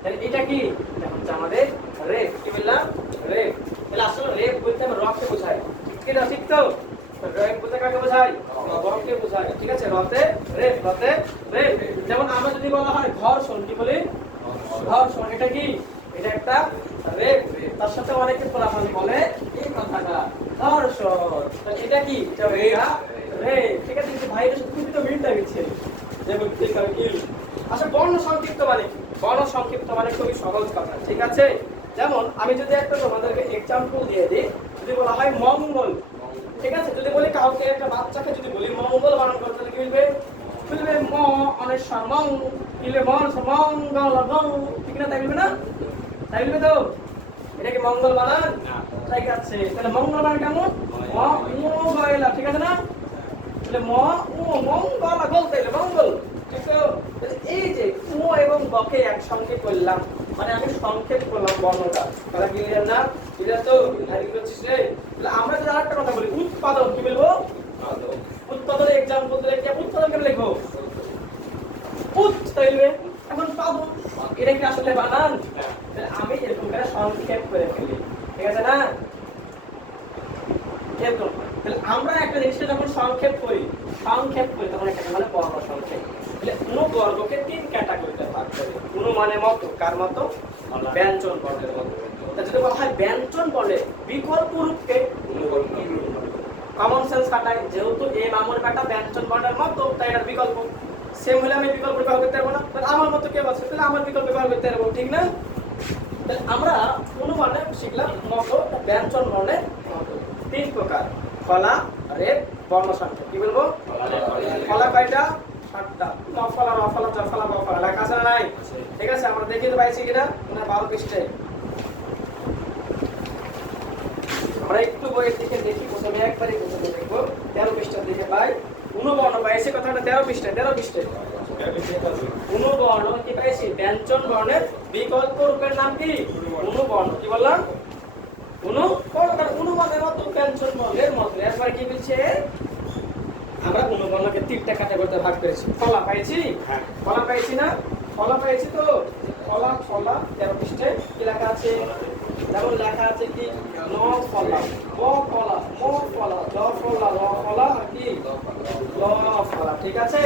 তাহলে এটা কি? এটা হচ্ছে আমাদের রেফ। কি বললাম? রেফ। তাহলে আসলে রেফ বলতে আমরা রকে বোঝাই, ঠিক না? ঠিক তো? রেফ বলতে কাকে বোঝাই? রকে বোঝাই, ঠিক আছে। রতে রেফ, রতে রেফ। যেমন আমরা যদি বলা হয় ঘর্ষণ, কি বলি? ঘর্ষণ। এটা কি? এটা একটা রেফ। তার সাথে অনেকে ফলাফল বলে এই কথাটা ঘর্ষণ। তাহলে এটা কি? এটা রেফ, ঠিক আছে। কিন্তু ভাই এটা খুবই তো মিলটা গেছে, যেমন ঠিক আছে কি? আচ্ছা, বর্ণ সংক্ষিপ্ত মানে কি? বর্ণ সংক্ষিপ্ত মানে খুবই সহজ কথা, ঠিক আছে। যেমন আমি যদি একটা তোমাদেরকে এক্সাম্পল দিয়ে দিই, যদি বলা হয় মঙ্গল, ঠিক আছে। যদি বলি কাউকে, একটা বাচ্চাকে যদি বলি মঙ্গল বানান করতে, তাহলে কি বলবে? বলবে ম অনেশ্বর মং, কি বলবে? মঙ্গল মং, ঠিক না? তাই বলবে না? তাই বলবে তো? এটা কি মঙ্গল বানান? ঠিক আছে। তাহলে মঙ্গল বানান কেমন? ম ও গয়লা, ঠিক আছে না? তাহলে ম ও মঙ্গল বলতে মঙ্গল, ঠিক তো? এই যে ও এবং বকে একসঙ্গে করলাম, মানে আমি সংক্ষেপ করলাম বর্ণটা। তারা ক্লিয়ার না? ক্লিয়ার তো? তাহলে আমরা যদি আরেকটা কথা বলি উৎপাদন, কি বলবো? উৎপাদনের এক্সাম্পল দিলে কি উৎপাদন কেন লিখবো? তাইলে এখন পাবো, এটা কি আসলে বানান? আমি এরকম করে সংক্ষেপ করে ফেলি, ঠিক আছে না? এরকম। তাহলে আমরা একটা জিনিসকে যখন সংক্ষেপ করি তখন একটা মানে বর্ণ সংক্ষেপ। তাহলে কোন বর্গকে 3 ক্যাটাগরিতে ভাগ করি। কোন মানে মত, কার মত? ব্যঞ্জন বর্ণের মত। তাহলে যদি বলা হয় ব্যঞ্জন বর্ণের বিকল্প রূপকে কমন সেন্স কাটাই, যেহেতু এই মামুর কাটা ব্যঞ্জন বর্ণের মত, তাই এর বিকল্প। সেম হলে আমি বিকল্প ব্যবহার করতে পারবো না। তাহলে আমার মত কে বলছে, তাহলে আমার বিকল্প ব্যবহার করতে পারবো, ঠিক না? তাহলে আমরা কোন মানে শিখলাম মত, ব্যঞ্জন বর্ণের মত। 3 প্রকার: ফলা, রেফ, বর্ণ সংক্ষেপ। কি বলবো? ফলা কয়টা? 7টা নফলা রফলা জফলা বফলা লেখা আছে না নাই? ঠিক আছে, আমরা দেখি তো পাইছি কিনা না 12 পৃষ্ঠায়। আমরা একটু বইয়ের দিকে দেখি, প্রথমে একবারই প্রথমে দেখবো 13 পৃষ্ঠার দিকে পাই। অনুবর্ণ পাইছে কথাটা 13 পৃষ্ঠায় 13 পৃষ্ঠায়। অনুবর্ণ কি পাইছি? ব্যঞ্জন বর্ণের বিকল্প রূপের নাম কি? অনুবর্ণ। কি বললাম? অনুবর্ণের মতো ব্যঞ্জন বর্ণের মতো। এরপরে কি বলছে? আমরা অনুবর্ণকে 3টা ক্যাটাগরিতে ভাগ করেছি। ফলা পাইছি? হ্যাঁ। ফলা পাইছি না? ফলা পাইছি তো? ফলা 13 পৃষ্ঠায় কি লেখা আছে? যেমন লেখা আছে কি? ন ফলা, ব ফলা, ম ফলা, জ ফলা, র ফলা আর কি? ল ফলা। ঠিক আছে?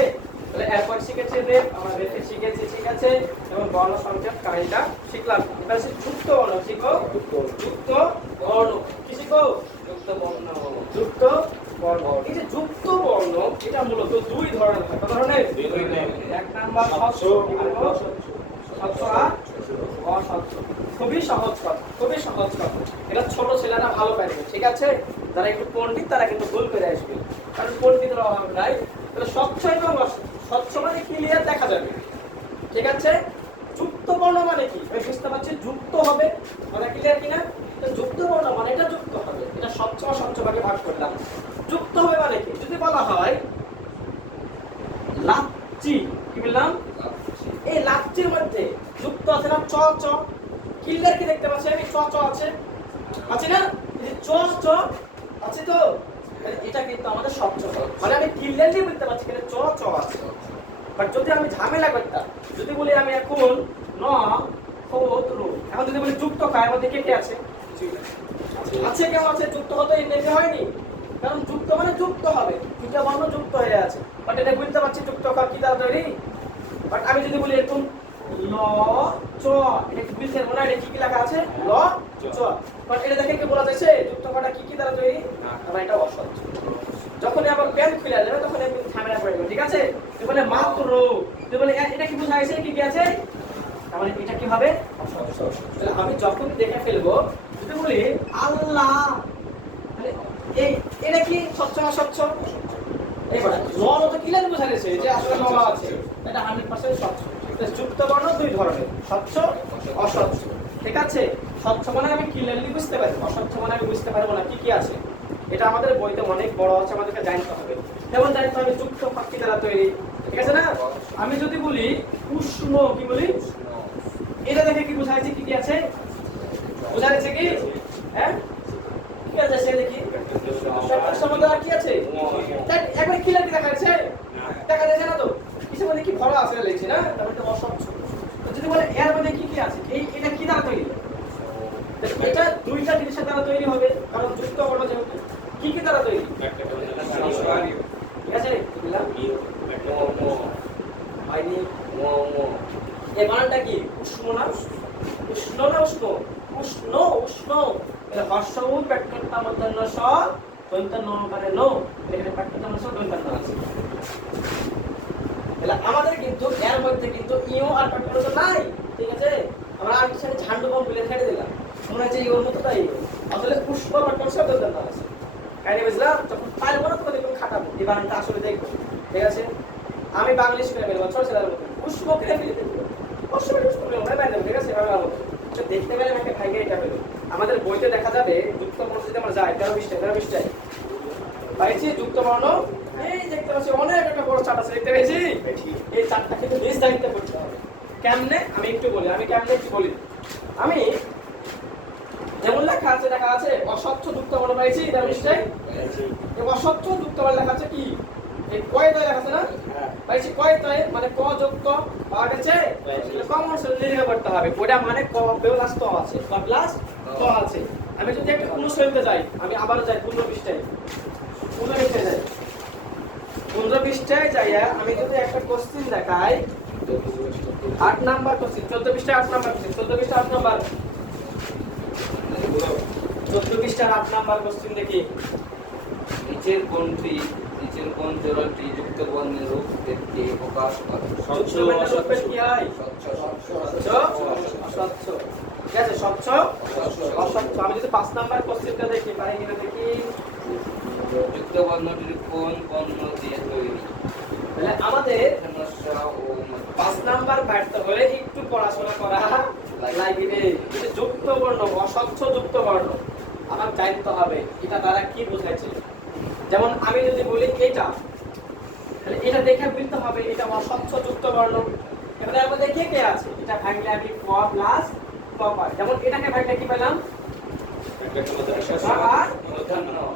তাহলে এরপর শিখেছি রেফ, আমরা রেফে শিখেছি, ঠিক আছে? এবং বর্ণ সংকেত কাহিনীটা শিখলাম। এবার হচ্ছে যুক্ত বর্ণ শিখো। যুক্ত বর্ণ কি শিখো? যুক্ত বর্ণ। যুক্ত বর্ণ। এই যে যুক্ত বর্ণ এটা মূলত দুই ধরনের হয়। কত ধরনের? এক নাম্বার স্বচ্ছ স্বচ্ছ আর অস্বচ্ছ। খুবই সহজ কথা, খুবই সহজ কথা। এটা ছোট ছেলেরা ভালো পারবে, ঠিক আছে? যারা একটু পণ্ডিত তারা কিন্তু ভুল করে আসবে, কারণ পণ্ডিতের অভাব নাই। তাহলে স্বচ্ছ এবং অস্বচ্ছ। স্বচ্ছ মানে ক্লিয়ার দেখা যাবে, ঠিক আছে? যুক্ত বর্ণ মানে কি? আমি বুঝতে পারছি যুক্ত হবে মানে ক্লিয়ার কিনা? তো যুক্ত বর্ণ মানে এটা যুক্ত হবে। এটা স্বচ্ছ অস্বচ্ছ ভাগে ভাগ করলাম। যুক্ত হবে মানে কি? যদি বলা হয় লাচ্ছি, কি বললাম? এই লাচ্ছির মধ্যে যুক্ত আছে না চ চ, ক্লিয়ার কি দেখতে পাচ্ছি আমি? চ চ আছে, আছে না? এই যে চ চ আছে তো, এটা কিন্তু আমাদের স্বচ্ছ মানে আমি ক্লিয়ারলি বলতে পারছি এখানে চ চ আছে। বাট যদি আমি ঝামেলা করতাম, যদি বলি আমি এখন ন খোদ রু, এখন যদি বলি যুক্ত কার মধ্যে কে কে আছে? আছে, কেমন আছে? যুক্ত হতে এমনি হয়নি, কারণ যুক্ত মানে যুক্ত হবে, দুটা বর্ণ যুক্ত হয়ে আছে। বাট এটা বুঝতে পারছি যুক্ত কার কি দ্বারা তৈরি। বাট আমি যদি বলি এরকম ল চ, এটা কি বুঝতে পারবো না? এটা কি কি লেখা আছে? ল চ। বাট এটা দেখে কি বলা যাচ্ছে যুক্ত কাটা কি কি দ্বারা তৈরি? আবার এটা অস্বচ্ছ। যখন আবার প্যান খুলে যাবে তখন একদম ঝামেলা পড়ে যাবে, ঠিক আছে? তুই বলে মাত্র, তুই বলে এটা কি বোঝা গেছে কি কি আছে? তাহলে এটা কি হবে? অস্বচ্ছ। তাহলে আমি যখন দেখে ফেলবো, যদি বলি আল্লাহ, তাহলে এই এটা কি স্বচ্ছ না অস্বচ্ছ? এবার ল তো ক্লিয়ার বোঝা গেছে যে আসলে ল আছে, এটা 100% স্বচ্ছ। যুক্ত বর্ণ দুই ধরনের, স্বচ্ছ অস্বচ্ছ, ঠিক আছে? স্বচ্ছ মানে আমি ক্লিয়ারলি বুঝতে পারি, অস্বচ্ছ মানে আমি বুঝতে পারবো না কি কি আছে। এটা আমাদের বইতে অনেক বড় আছে, আমাদেরকে জানতে হবে। যেমন জানতে হবে যুক্ত পাখি দ্বারা তৈরি, ঠিক আছে না? আমি যদি বলি উষ্ণ, কি বলি? এটা দেখে কি বোঝা যাচ্ছে কি কি আছে? বোঝা যাচ্ছে কি? হ্যাঁ, কি আছে সে দেখি? সবটার আর কি আছে? তাই একবার ক্লিয়ার কি দেখা যাচ্ছে? দেখা যাচ্ছে না তো? কিছু মধ্যে কি ভরা আছে লিখছি না, তারপরে তো অস্বচ্ছ। তো যদি বলে এর মধ্যে কি কি আছে, এই এটা কি দ্বারা তৈরি? এটা দুইটা জিনিসের দ্বারা তৈরি হবে, কারণ যুক্ত বর্ণ যেহেতু। কি কি দ্বারা তৈরি? ঠিক আছে, বুঝলাম। হয়নি? এই বানানটা কি? উষ্ণ না? উষ্ণ না উষ্ণ? উষ্ণ, উষ্ণ। এটা হর্ষ উ পেট্রোলটা মধ্যে স দন্ত ন মানে নো, এখানে পেট্রোলটা মধ্যে দন্ত ন আছে। তাহলে আমাদের কিন্তু এর মধ্যে কিন্তু ইও আর পেট্রোল তো নাই, ঠিক আছে? আমরা আর কিছু ঝান্ডু বম বলে ছেড়ে দিলাম, মনে হচ্ছে ইওর মতো তাই। আসলে পুষ্প পেট্রোল সব দন্ত ন আছে। কাহিনী বুঝলাম? যখন পারবো না তখন একটু খাটাবো, এই বানানটা আসলে দেখবো, ঠিক আছে? আমি বাংলিশ করে ফেলবো, ছোট ছেলের মতো পুষ্প করে ফেলে দেবো, অবশ্যই পুষ্প করে ওরা বাইরে, ঠিক আছে? এভাবে আলো দেখতে পেলে আমাকে ভাইকে এটা পেলো। আমাদের বইতে দেখা যাবে যুক্ত বর্ণ যদি আমরা যাই 13 পৃষ্ঠায় পাইছি যুক্ত বর্ণ। এই দেখতে পাচ্ছি অনেক একটা বড় চার্ট আছে, দেখতে পেয়েছি? এই চার্টটা কিন্তু বেশ দায়িত্ব করতে হবে। কেমনে আমি একটু বলি, কেমনে একটু বলি। আমি যেমন লেখা আছে অস্বচ্ছ যুক্ত বর্ণ পাইছি 13 পৃষ্ঠায়। এই অস্বচ্ছ যুক্ত বর্ণ লেখা আছে কি? এই কয় তয় লেখা আছে না? পাইছি কয় তয় মানে ক যুক্ত পাওয়া গেছে। কমন সেন্স লিখে পড়তে হবে, ওটা মানে ক প্লাস ত আছে, ক প্লাস ত আছে। আমি যদি একটা অনুশীলনতে যাই, আমি আবার যাই 15 পৃষ্ঠায়, 15 পৃষ্ঠায় যাই, 15 পৃষ্ঠায় যাইয়া আমি যদি একটা কোশ্চেন দেখাই 8 নাম্বার কোশ্চেন, 14 পৃষ্ঠায় 8 নাম্বার কোশ্চেন, 14 পৃষ্ঠা 8 নাম্বার, 14 পৃষ্ঠার 8 নাম্বার কোশ্চেন দেখি। নিচের কোন জোড়াটি যুক্ত বর্ণের রূপ দেখতে প্রকাশ করে? স্বচ্ছ অস্বচ্ছ কি হয়? স্বচ্ছ অস্বচ্ছ, ঠিক আছে? স্বচ্ছ অস্বচ্ছ। আমি যদি 5 নাম্বার কোশ্চেনটা দেখি পারি কিনা দেখি। যুক্ত বর্ণটির কোন বর্ণ দিয়ে তৈরি? তাহলে আমাদের মূর্ধন্য স ও মধ্য 5 নাম্বার পাঠতে হলে একটু পড়াশোনা করা লাগবে। যুক্ত বর্ণ, অস্বচ্ছ যুক্ত বর্ণ আমার জানতে হবে এটা দ্বারা কি বোঝাচ্ছে। যেমন আমি যদি বলি এটা, তাহলে এটা দেখে বুঝতে হবে এটা অস্বচ্ছ যুক্ত বর্ণ। এবারে এর মধ্যে কে কে আছে, এটা ভাঙলে আমি ক প্লাস ক পাই। যেমন এটাকে ভাঙলে কি পেলাম,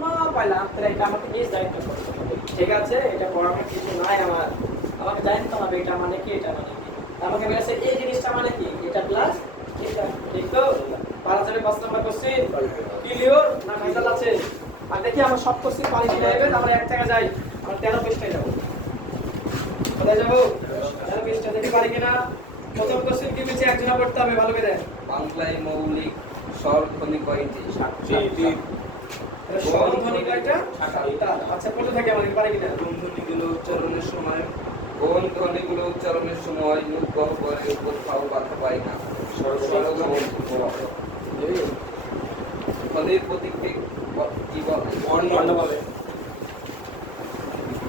না পাইলাম। তাহলে এটা আমাকে নিজ দায়িত্ব করতে হবে, ঠিক আছে? এটা পড়ানোর কিছু নাই আমার, আমাকে জানতে হবে এটা মানে কি, এটা মানে কি। আমাকে বলেছে এই জিনিসটা মানে কি, এটা প্লাস এটা, ঠিক তো? পারা যাবে 5 নাম্বার কোশ্চেন ক্লিয়ার না ভেজাল আছে? আর দেখি আমরা সব কোশ্চেন পারি কিনা। এবার আমরা এক জায়গায় যাই, আমরা 13 পৃষ্ঠায় যাব। কোথায় যাব? 13 পৃষ্ঠা দেখি পারি কিনা। প্রথম কোশ্চেন কি বলছে, একজনা পড়তে হবে ভালো করে। বাংলায় মৌলিক স্বর ধ্বনি কয়টি? স্বরধ্বনি কয়টা? 7টা। আচ্ছা পড়তে থাকে আমাদের পারি কিনা। কোন ধ্বনিগুলো উচ্চারণের সময় কোন ধ্বনিগুলো উচ্চারণের সময় মুখ গহ্বরে কোথাও বাধা পায় না? ধ্বনির প্রতীককে কি বলে? বর্ণ বলে।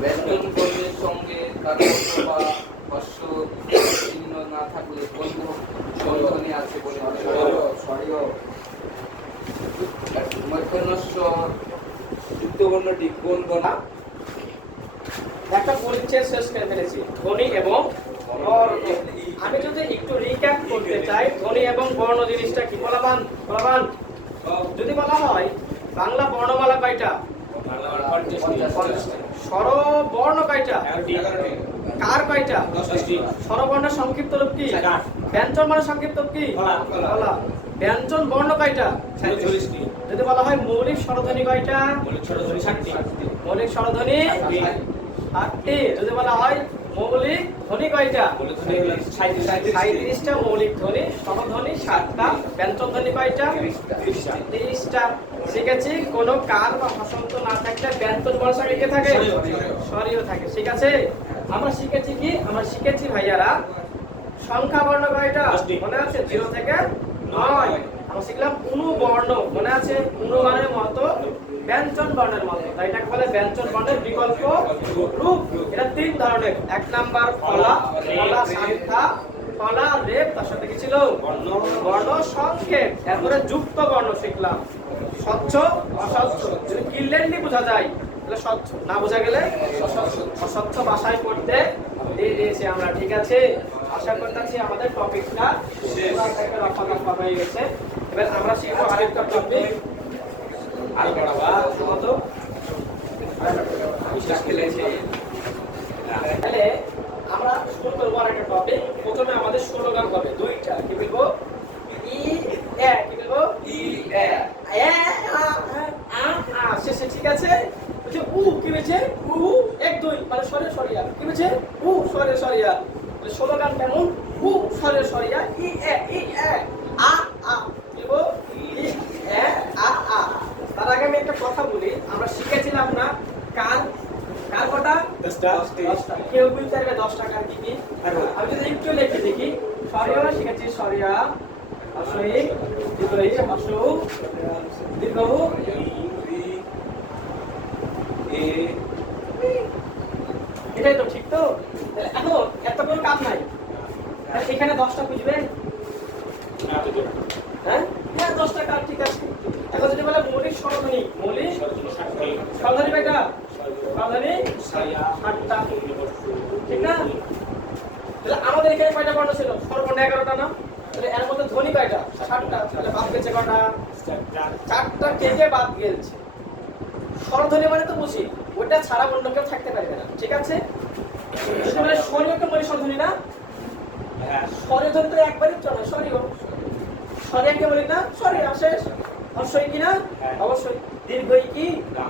ব্যঞ্জন বর্ণের সঙ্গে কারস্য বা হস্য চিহ্ন না থাকলে কোন ধ্বনি আছে বলে মনে হয়? মূর্ধন্য স যুক্ত বর্ণটি কোন বর্ণ? একটা পরিচয় শেষ করে ফেলেছি, ধ্বনি এবং বর্ণ। আমি যদি একটু রিক্যাপ করতে চাই, ধ্বনি এবং বর্ণ জিনিসটা কি বলাবান বলাবান। যদি বলা হয় বাংলা বর্ণমালা কয়টা? স্বরবর্ণ কয়টা? কার কয়টা? স্বরবর্ণের সংক্ষিপ্ত রূপ কি? ব্যঞ্জন বর্ণের সংক্ষিপ্ত রূপ কি? বলা। ব্যঞ্জন বর্ণ কয়টা? যদি বলা হয় মৌলিক স্বরধ্বনি কয়টা? মৌলিক স্বরধ্বনি 8টি। যদি বলা হয় মৌলিক ধ্বনি কয়টা? 37টা মৌলিক ধ্বনি, স্বরধ্বনি 7টা, ব্যঞ্জন ধ্বনি কয়টা? 30টা। শিখেছি কোন কার বা হসন্ত না থাকলে ব্যঞ্জন বর্ণের সঙ্গে কে থাকে? স্বরীয় থাকে, ঠিক আছে? আমরা শিখেছি কি, আমরা শিখেছি ভাইয়ারা সংখ্যা বর্ণ কয়টা মনে আছে? 0 থেকে 9। আমরা শিখলাম অনুবর্ণ মনে আছে? অনুমানের মতো ব্যঞ্জন বর্ণের মতো, তাই এটাকে বলে ব্যঞ্জন বর্ণের বিকল্প রূপ। এটা 3 ধরনের। 1 নাম্বার ফলা, ফলা সংখ্যা, ফলা রেপ, তার সাথে কি ছিল? বর্ণ সংক্ষেপ। এরপরে যুক্ত বর্ণ শিখলাম, স্বচ্ছ অস্বচ্ছ। যদি ক্লিয়ারলি বোঝা যায় তাহলে স্বচ্ছ, না বোঝা গেলে অস্বচ্ছ। অস্বচ্ছ ভাষায় পড়তে দিয়ে দিয়েছি আমরা, ঠিক আছে? আশা করতেছি আমাদের টপিকটা পুরো থেকে রক্ষা হয়ে গেছে। এবার আমরা শিখবো আরেকটা টপিক। তাহলে আমরা শুরু করবো আরেকটা টপিক। প্রথমে আমাদের স্লোগান হবে 2টা। কি বলবো? ই এ। কি বলবো? ই এ এ আ আ শেষে, ঠিক আছে? বলছে উ, কি বলছে? উ 1 2 মানে সরে সরিয়া। কি বলছে? উ সরে সরিয়া। স্লোগান কেমন? উ সরে সরিয়া, ই এ আ আ। কি বলবো? ই এ আ আ। তার আগে আমি একটা কথা বলি, আমরা শিখেছিলাম না কার কার কটা? 10টা। কেউ বলতে পারবে 10 টাকার কি কি? আমি যদি একটু লিখে দেখি, সরিয়া শিখেছি, সরিয়া হস্যই দীর্ঘই হস্য দীর্ঘ এ। এটাই তো, ঠিক তো? এখন এত কোনো কাজ নাই, এখানে 10টা খুঁজবেন। হ্যাঁ, 10 টাকা, ঠিক আছে। এখন যদি বলে মৌলিক স্বরধ্বনি, মৌলিক স্বরধ্বনি কয়টা? স্বরধ্বনি 7টা, ঠিক না? তাহলে আমাদের এখানে কয়টা বর্ণ ছিল? স্বরবর্ণ 11টা না? তাহলে এর মধ্যে ধ্বনি কয়টা? 7টা। তাহলে বাদ গেছে কয়টা? 4টা। কে বাদ গেছে? স্বরধ্বনি মানে তো বুঝি ওটা ছাড়া অন্য কেউ থাকতে পারবে না, ঠিক আছে? মানে স্বরীয়কে মৌলিক স্বরধ্বনি না? স্বরীয় ধ্বনি তো একবারই চলে, স্বরীয়। স্বরীয়কে বলি না? স্বরীয় শেষ। হস্যই কি না? অবশ্যই। দীর্ঘই কি? না।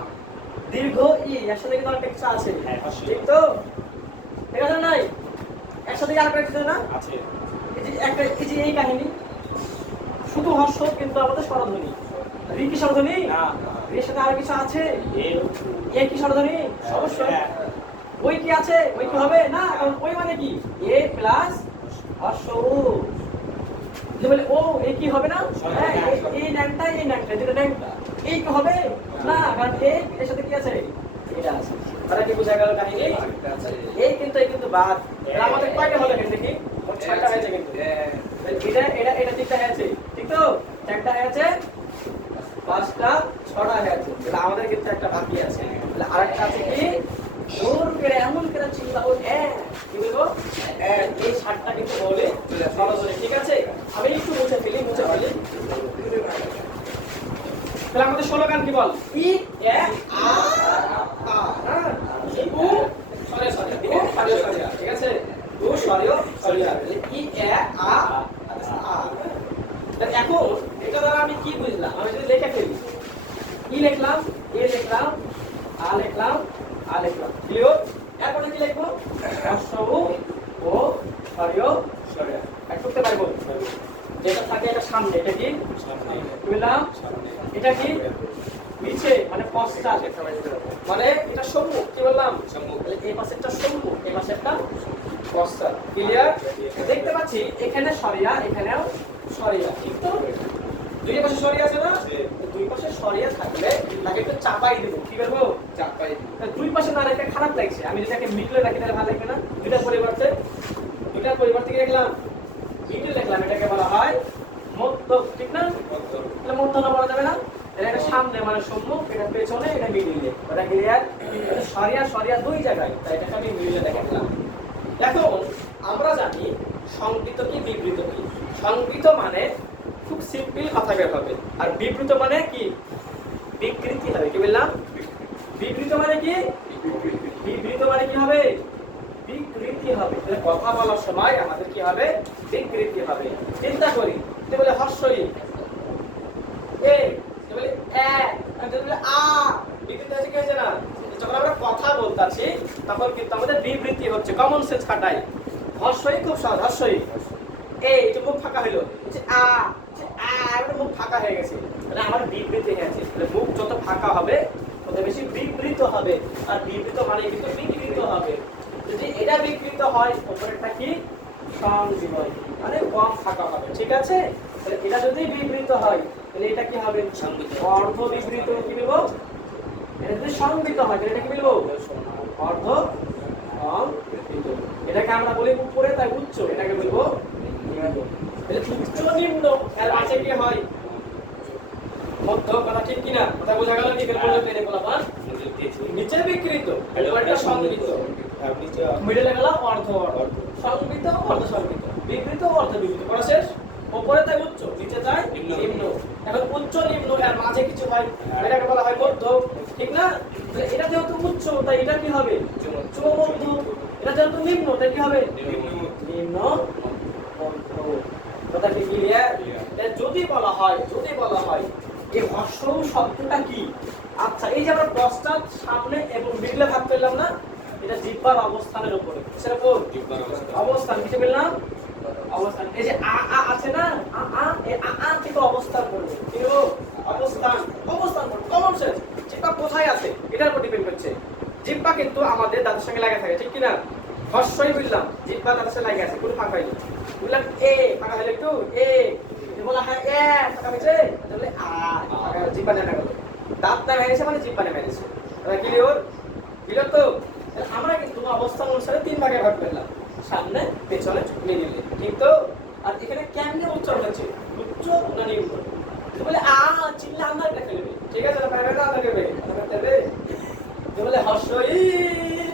দীর্ঘ ই একসাথে কিন্তু আরেকটা কিছু আছে, ঠিক তো? ঠিক আছে নাই? একসাথে আরেকটা কিছু না আছে? এই যে একটা, এই যে এই কাহিনী শুধু হর্ষ কিন্তু আমাদের স্বরধ্বনি। রি কি স্বরধ্বনি? না। এর সাথে আর কিছু আছে? এ কি স্বরধ্বনি? অবশ্যই। ওই কি আছে? ওই কি হবে না? কারণ ওই মানে কি? এ প্লাস হর্ষ। বলে ও এই কি হবে না? হ্যাঁ, এই ন্যাংটা, এই ন্যাংটা, যেটা ন্যাংটা এই কি হবে না? কারণ এর সাথে কি আছে? এটা আছে। তারা কি বোঝা গেল কাহিনী? এই কিন্তু বাদ। তাহলে আমাদের কয়টা হলো এখান থেকে? মোট 6টা হয়েছে কিন্তু। এটা তিনটা হয়েছে, ঠিক তো? চারটা হয়েছে, 5টা, 6টা হয়েছে। তাহলে আমাদের কিন্তু একটা বাকি আছে। তাহলে আরেকটা আছে কি? জোর করে এমন করে চিল্লাবো, কি বলবো? এই 7টা কিন্তু বলে সরাসরি, ঠিক আছে? আমি একটু মুছে ফেলি। তাহলে আমাদের স্লোগান কি বল? ই এ আ আ, হ্যাঁ? উ সরিয়া, ঠিক আছে? উ সরিয়া, ই এ আ আ। তাহলে এখন এটা দ্বারা আমি কি বুঝলাম? আমি যদি লিখে ফেলি, ই লিখলাম, এ লিখলাম, আ লিখলাম, ক্লিয়ার? এরপরে কি লিখবো? হর্ষউ ও সরিয়া। এক করতে পারবো? যেটা থাকে এটা সামনে, এটা কি বুঝলাম? এটা কি নিচে, মানে পশ্চাৎ, মানে এটা সম্মুখ, কি বললাম? তাহলে এই পাশেরটা সম্মুখ, এই পাশেরটা পশ্চাৎ। ক্লিয়ার? দেখতে পাচ্ছি এখানে সরিয়া, এখানেও সরিয়া, ঠিক তো? দুই পাশে সরিয়া আছে না? দুই পাশে সরিয়া থাকলে তাকে একটু চাপাই দেবো, কি করবো? চাপাই দেবো। দুই পাশে না রেখে খারাপ লাগছে, আমি যেটাকে মিডলে রাখি তাহলে ভালো লাগবে না? দুইটার পরিবর্তে কি লিখলাম? মিডল লিখলাম। এটাকে বলা হয় মধ্য, ঠিক না? তাহলে মধ্য না বলা যাবে না? এটা সামনে মানে সম্মুখ, এটা পেছনে, এটা মিডলে। ওটা ক্লিয়ার? সরিয়া দুই জায়গায়, তাই এটাকে আমি মিডলে দেখালাম। এখন আমরা জানি সংবৃত কি বিবৃত কি। সংবৃত মানে খুব সিম্পল কথা বের হবে, আর বিবৃত মানে কি? বিকৃতি হবে। কি বললাম? বিবৃত মানে কি? বিবৃত মানে কি হবে? বিকৃতি হবে। তাহলে কথা বলার সময় আমাদের কি হবে? বিকৃতি হবে। চিন্তা করি, এটা বলে হর্ষই এ, এটা বলে এ, এটা বলে আ, বিকৃতি হচ্ছে কি হয়েছে না? যখন আমরা কথা বলতাছি তখন কিন্তু আমাদের বিবৃতি হচ্ছে, কমন সেন্স খাটাই। হর্ষই খুব সহজ, হর্ষই এই এটা মুখ ফাঁকা হলো, মুখ ফাঁকা হয়ে গেছে, মানে আমার বিবৃতি হয়েছে। মুখ যত ফাঁকা হবে তত বেশি বিবৃত হবে, আর বিবৃত মানে কিন্তু বিকৃত হবে। যদি এটা বিকৃত হয়, উপরেরটা কি? সংবিত, মানে কম ফাঁকা হবে, ঠিক আছে? তাহলে এটা যদি বিবৃত হয় তাহলে এটা কি হবে? অর্ধ বিবৃত। কি বলবো? এটা যদি সংবিত হয় তাহলে এটা কি বলবো? অর্ধ সংবিত। এটাকে আমরা বলি উপরে, তাই উচ্চ। এটাকে বলবো উচ্চ নিম্ন। এর মাঝে কি হয়? মধ্য। কথা ঠিক কিনা? কথা বোঝা গেল? কি বললাম? নিচে বিকৃত, উপরেরটা সংবিত, মিডলে গেল অর্ধ সংবিত, অর্ধ সংবিত, বিকৃত, অর্ধ বিকৃত। করা শেষ? উপরে তাই উচ্চ, নিচে তাই নিম্ন। এখন উচ্চ নিম্ন এর মাঝে কিছু হয়, এটাকে বলা হয় মধ্য, ঠিক না? এটা যেহেতু উচ্চ তাই এটা কি হবে? উচ্চ মধ্য। এটা যেহেতু নিম্ন তাই কি হবে? নিম্ন মধ্য। কথা কি ক্লিয়ার? যদি বলা হয় এই হর্ষউ শব্দটা কি? আচ্ছা, এই যে আমরা পশ্চাৎ, সামনে এবং মিডলে ভাগ পেলাম না, এটা জিহ্বার অবস্থানের উপরে। সেরকম অবস্থান কিছু বললাম? অবস্থান। এই যে আ আ আছে না, এই আ থেকে অবস্থান করবে। কি হলো? অবস্থান করবে। Common sense. জিহ্বা কোথায় আছে এটার উপর ডিপেন্ড করছে। জিহ্বা কিন্তু আমাদের দাঁতের সঙ্গে লাগা থাকে, ঠিক কি না? হর্ষই বললাম, জিহ্বা দাঁতের সঙ্গে লাগা আছে, কোনো ফাঁকা হয়নি। বললাম এ, ফাঁকা হলে একটু এ, বলা হয় এ, ফাঁকা হয়েছে, তাহলে আ, জিহ্বা নেমে গেল। দাঁত নেমে গেছে মানে জিহ্বা নেমে গেছে। ক্লিয়ার তো? আমরা কিন্তু অবস্থান অনুসারে 3 ভাগে ভাগ করলাম, সামনে, পেছনে, মিডিলে, ঠিক তো? আর এখানে কেমনে উচ্চারণ হচ্ছে? উচ্চ না নিম্ন? বলে আ চিল্লা আমরা এটা ফেলবে, ঠিক আছে? না পারবে না দেবে, বলে হর্ষই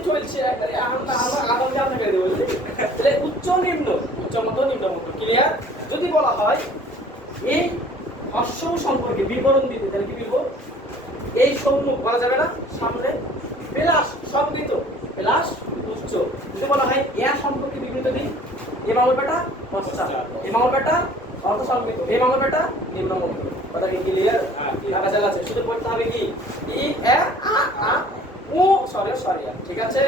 চলছে, আমরা আনন্দে আমরা ফেলে দেবো। তাহলে উচ্চ নিম্ন, উচ্চ মধ্য, নিম্ন মধ্য। ক্লিয়ার? যদি বলা হয় এই হর্ষউ সম্পর্কে বিবরণ দিতে, তাহলে কি বলবো? এই সম্মুখ বলা যাবে না, সামনে, বিলাস সংবিত, বিলাস উচ্চ। যদি বলা হয় এ সম্পর্কে বিবৃত দিই, এ মামল বেটা পশ্চাৎ, এ মামল বেটা অর্ধ সংবিত, এ মামল বেটা নিম্ন মধ্য। কথা কি ক্লিয়ার? ঢাকা চাল আছে, শুধু পড়তে হবে কি? ই এ আ ও সরিয়া, ঠিক আছে?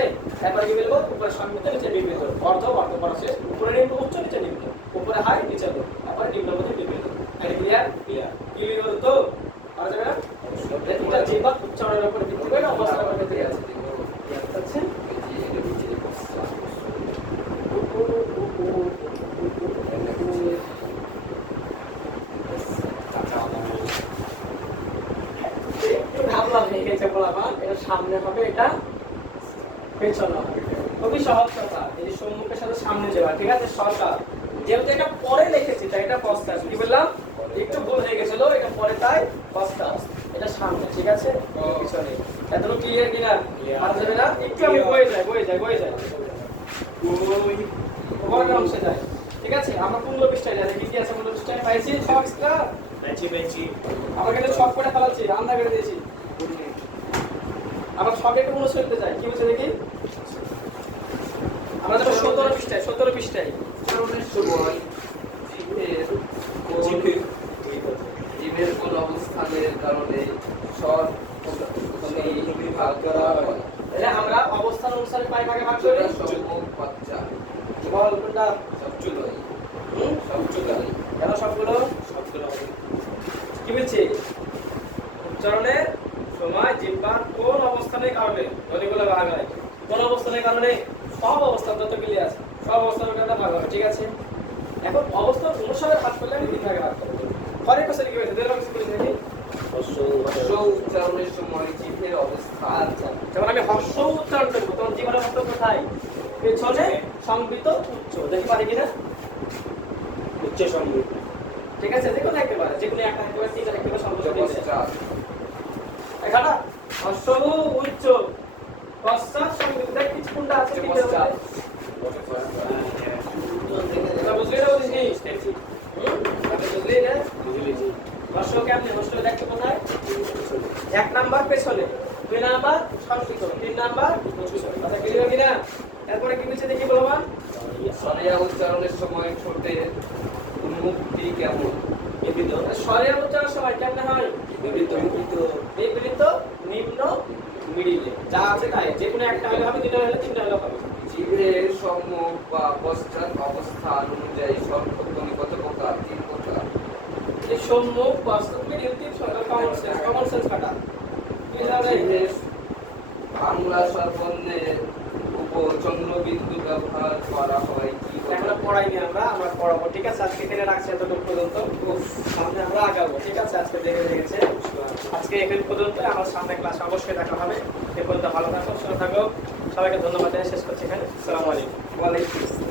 এরপরে কি বলবো? উপরে সংবিত, নিচে বিবৃত, অর্ধ করা শেষ। উপরে নিম্ন, উচ্চ, নিচে নিম্ন, উপরে হাই, নিচে লো, তারপরে নিম্ন মধ্য, বিবৃত। এটা ক্লিয়ার? ক্লিয়ার তো? আর যাবে না? এটা জিহ্বা উচ্চারণের উপর ভিত্তি করে অবস্থান করতে আছে। আচ্ছা, ভাবলাম হয়ে গেছে, বলাবা এটা সামনে হবে, এটা পেছনে হয়। খুবই সহজ কথা, এই যে সম্মুখের সাথে সামনে যাওয়া, ঠিক আছে, সরকার যেহেতু এটা পরে লিখেছি তাই এটা পস্তাস, কি বললাম একটু ভুল হয়ে গেছিল, এটা পরে তাই পস্তাস, এটা সামনে, ঠিক আছে, পিছনে। এতটুকু ক্লিয়ার কিনা? মারা যাবে না, একটু আমি বয়ে যাই বড় অংশে যাই, ঠিক আছে। আমরা 15 পৃষ্ঠায় যাই, কি কি আছে 15 পৃষ্ঠায় পাইছি সব এক্সট্রা, পেয়েছি আমরা কিন্তু ছক করে ফেলাচ্ছি, রান্না করে দিয়েছি। আবার ছকে একটু অনুসরতে যাই, কি বলছে দেখি, আমরা যাবো 17 পৃষ্ঠায় উচ্চারণের সময় জীবের কোন অবস্থানের কারণে স্বর ভাগ করা হয়। তাহলে আমরা অবস্থান অনুসারে কয় ভাগে ভাগ করি? সম্মুখ বাচ্চা বল কোনটা? সবচুলোই হুম? সবচুলোই কেন সবগুলো? কি বলছি, উচ্চারণের সময় জিহ্বার কোন অবস্থানের কারণে ধ্বনিগুলো ভাগ হয়? কোন অবস্থানের কারণে? সব অবস্থান যত মিলে আছে সব অবস্থানের কারণে ভাগ হবে, ঠিক আছে। এখন অবস্থান অনুসারে ভাগ করলে আমি 3 ভাগে ভাগ করব। পরে কোশ্চেন কি হয়েছে দেখো, কিছু বলেছে নাকি? হর্ষ উচ্চারণের সময় জিভের অবস্থা আচ্ছা, যখন আমি হর্ষ উচ্চারণ করব তখন জীবনের অবস্থা কোথায়? পেছনে সংবৃত উচ্চ, দেখি পারি কিনা? উচ্চ সম্মুখ ঠিক আছে, যে কোনো একটা পারে, যে কোনো একটা থাকতে পারে, তিনটা থাকতে পারে, সংবৃত তিনটা। পশ্চাৎ এখানে হর্ষ উচ্চ পশ্চাৎ সংবৃত, দেখ কিছু কোনটা আছে কি পশ্চাৎ এটা বুঝলি না, বুঝলি? আপনি বুঝলি না? হর্ষ কেমনে? হর্ষ দেখতে কোথায়? 1 নাম্বার পেছনে, 2 নাম্বার সংবৃত, 3 নাম্বার উচ্চ। কথা ক্লিয়ার কিনা? এরপরে কি বলছে দেখি বলবান? সরিয়া উচ্চারণের সময় ঠোঁটের উন্মুক্তি কেমন? স্বরের উচ্চারণের সময় কেমনে হয়? বিবৃত, নিম্ন, মিডিলে, যা আছে তাই, যে কোনো একটা হলে হবে, দুটো হলে তিনটা হলে হবে। জিভের সম্মুখ বা পশ্চাৎ অবস্থান অনুযায়ী স্বরধ্বনি কত প্রকার? 3 প্রকার। এই সম্মুখ, বাস্তব, মিডিল, তিন সরকার কমন সেন্স কাটা কি জানে? জিভের বাংলা স্বরবর্ণের উপর চন্দ্রবিন্দু ব্যবহার করা হয় কি বলে? এখনো পড়াইনি, আমরা পড়াবো, ঠিক আছে। আজকে এখানে রাখছি এতটুকু পর্যন্ত, সামনে আমরা আগাবো, ঠিক আছে। আজকে দেখে রেখেছে, আজকে এখানে পর্যন্ত, আমার সামনে ক্লাস অবশ্যই দেখা হবে। এ পর্যন্ত ভালো থাকো, সুস্থ থাকো, সবাইকে ধন্যবাদ জানিয়ে শেষ করছি এখানে। আসসালামু আলাইকুম। ওয়ালাইকুম আসসালাম।